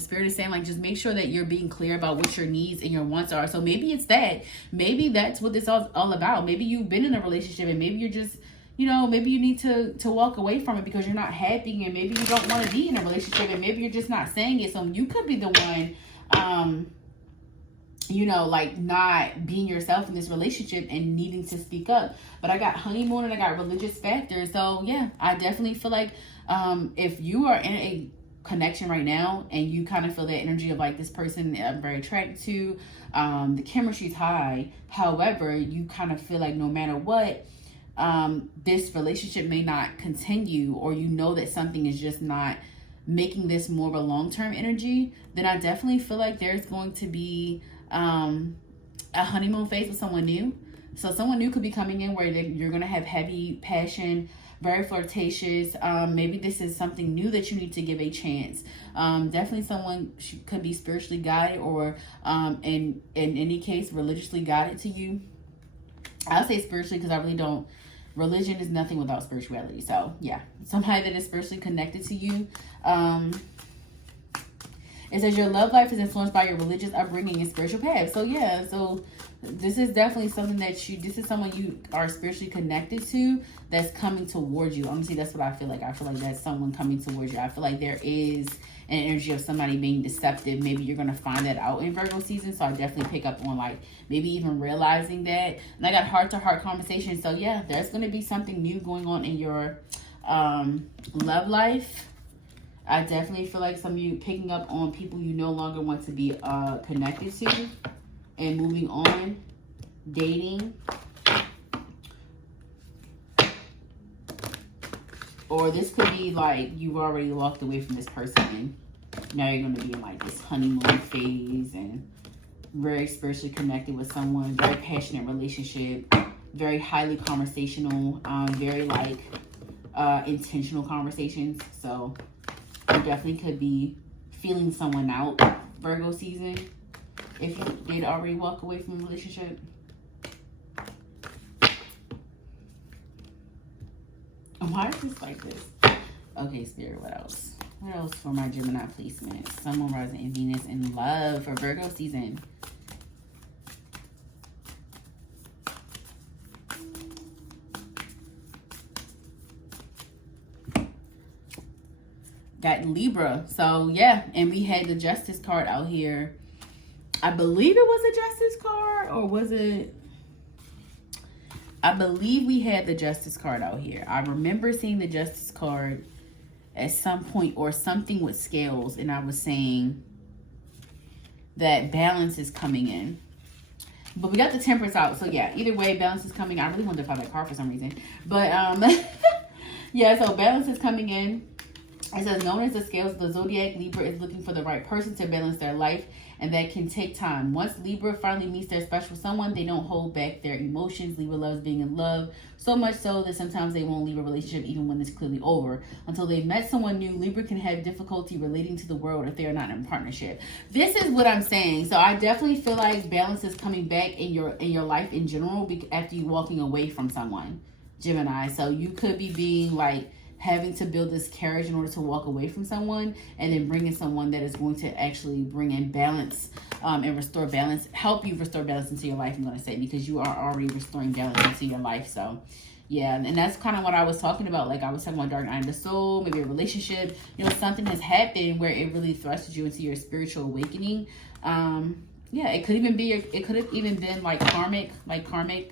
Spirit is saying like, just make sure that you're being clear about what your needs and your wants are. So maybe it's that. Maybe that's what this is all about. Maybe you've been in a relationship and maybe you're just, you know, maybe you need to walk away from it because you're not happy, and maybe you don't want to be in a relationship, and maybe you're just not saying it. So you could be the one, you know, like not being yourself in this relationship and needing to speak up. But I got honeymoon and I got religious factors. So yeah, I definitely feel like if you are in a connection right now and you kind of feel that energy of like, this person I'm very attracted to, the chemistry is high, however, you kind of feel like no matter what, this relationship may not continue, or you know that something is just not making this more of a long-term energy, then I definitely feel like there's going to be a honeymoon phase with someone new. So someone new could be coming in where you're going to have heavy passion, very flirtatious. Maybe this is something new that you need to give a chance. Definitely someone could be spiritually guided, or in any case religiously guided to you. I'll say spiritually because I really don't. Religion is nothing without spirituality. So yeah, somebody that is spiritually connected to you. It says your love life is influenced by your religious upbringing and spiritual path. So yeah, so this is definitely something that this is someone you are spiritually connected to that's coming towards you. Honestly, that's what I feel like. I feel like that's someone coming towards you. I feel like there is an energy of somebody being deceptive. Maybe you're going to find that out in Virgo season. So I definitely pick up on like maybe even realizing that. And I got heart-to-heart conversations. So yeah, there's going to be something new going on in your love life. I definitely feel like some of you picking up on people you no longer want to be connected to, and moving on, dating. Or this could be like you've already walked away from this person and now you're going to be in like this honeymoon phase and very spiritually connected with someone, very passionate relationship, very highly conversational, very like intentional conversations. So you definitely could be feeling someone out Virgo season if you did already walk away from a relationship. Why is this like this? Okay, Spirit, what else? What else for my Gemini placement? Sun, Moon, Rising, and Venus in love for Virgo season. Got Libra. So yeah, and we had the Justice card out here. I believe it was a Justice card, or was it? I believe we had the Justice card out here. I remember seeing the Justice card at some point, or something with scales, and I was saying that balance is coming in. But we got the Temperance out. So yeah, either way, balance is coming. I really wanted to find that card for some reason. But yeah, so balance is coming in. It says, known as the scales, the zodiac, Libra is looking for the right person to balance their life, and that can take time. Once Libra finally meets their special someone, they don't hold back their emotions. Libra loves being in love, so much so that sometimes they won't leave a relationship even when it's clearly over. Until they've met someone new, Libra can have difficulty relating to the world if they are not in partnership. This is what I'm saying. So I definitely feel like balance is coming back in your life in general after you walking away from someone, Gemini. So you could be being like, having to build this carriage in order to walk away from someone, and then bringing someone that is going to actually bring in balance and restore balance, help you restore balance into your life, I'm going to say, because you are already restoring balance into your life. So yeah, and that's kind of what I was talking about. Like I was talking about dark night of the soul, maybe a relationship, you know, something has happened where it really thrusted you into your spiritual awakening. Yeah, it could even be it could have even been like karmic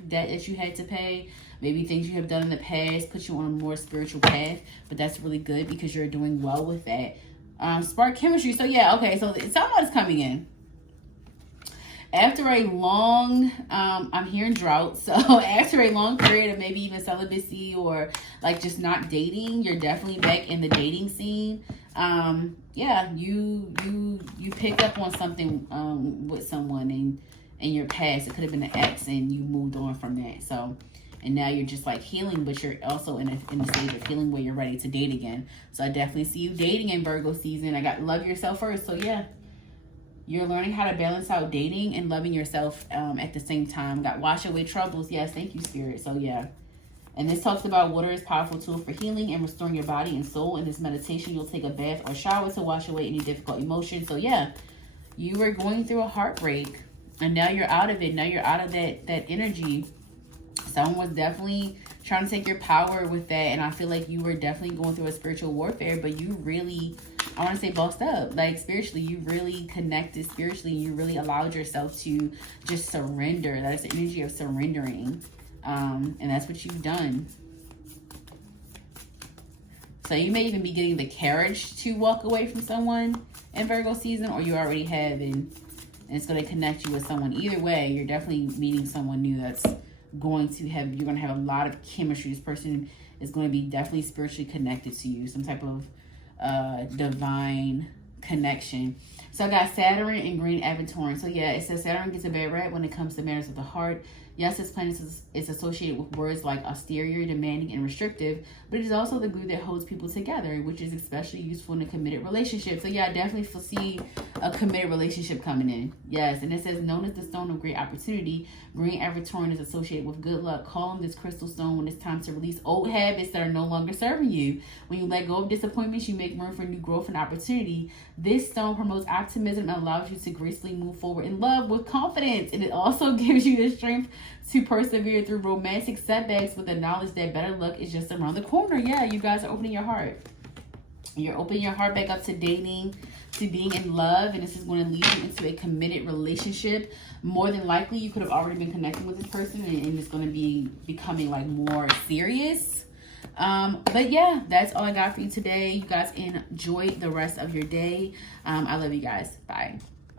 debt that you had to pay. Maybe things you have done in the past put you on a more spiritual path, but that's really good because you're doing well with that. Spark chemistry. So yeah, okay, so someone's coming in. After a long, I'm hearing drought. So after a long period of maybe even celibacy or like just not dating, you're definitely back in the dating scene. Yeah, you picked up on something with someone in your past. It could have been an ex and you moved on from that. So, and now you're just like healing, but you're also in a stage of healing where you're ready to date again. So I definitely see you dating in Virgo season. I got love yourself first. So yeah, you're learning how to balance out dating and loving yourself at the same time. Got wash away troubles. Yes, thank you, Spirit. So yeah. And this talks about water is a powerful tool for healing and restoring your body and soul. In this meditation, you'll take a bath or shower to wash away any difficult emotions. So yeah, you were going through a heartbreak and now you're out of it. Now you're out of that energy. Someone was definitely trying to take your power with that. And I feel like you were definitely going through a spiritual warfare, but you really, I want to say bossed up. Like spiritually, you really connected spiritually. You really allowed yourself to just surrender. That's the energy of surrendering. And that's what you've done. So you may even be getting the courage to walk away from someone in Virgo season, or you already have, and it's going to connect you with someone. Either way, you're definitely meeting someone new that's going to have, you're going to have a lot of chemistry. This person is going to be definitely spiritually connected to you, some type of divine connection. So I got Saturn and Green Aventurine. So yeah, it says Saturn gets a bad rap when it comes to matters of the heart. Yes, this planet is associated with words like austere, demanding, and restrictive, but it is also the glue that holds people together, which is especially useful in a committed relationship. So yeah, I definitely foresee a committed relationship coming in. Yes, and it says, known as the stone of great opportunity, Green Aventurine is associated with good luck. Call on this crystal stone when it's time to release old habits that are no longer serving you. When you let go of disappointments, you make room for new growth and opportunity. This stone promotes optimism and allows you to gracefully move forward in love with confidence. And it also gives you the strength to persevere through romantic setbacks with the knowledge that better luck is just around the corner. Yeah, you guys are opening your heart. You're opening your heart back up to dating, to being in love, and this is going to lead you into a committed relationship. More than likely, you could have already been connecting with this person, and it's going to be becoming like more serious. But yeah, that's all I got for you today. You guys enjoy the rest of your day. I love you guys. Bye.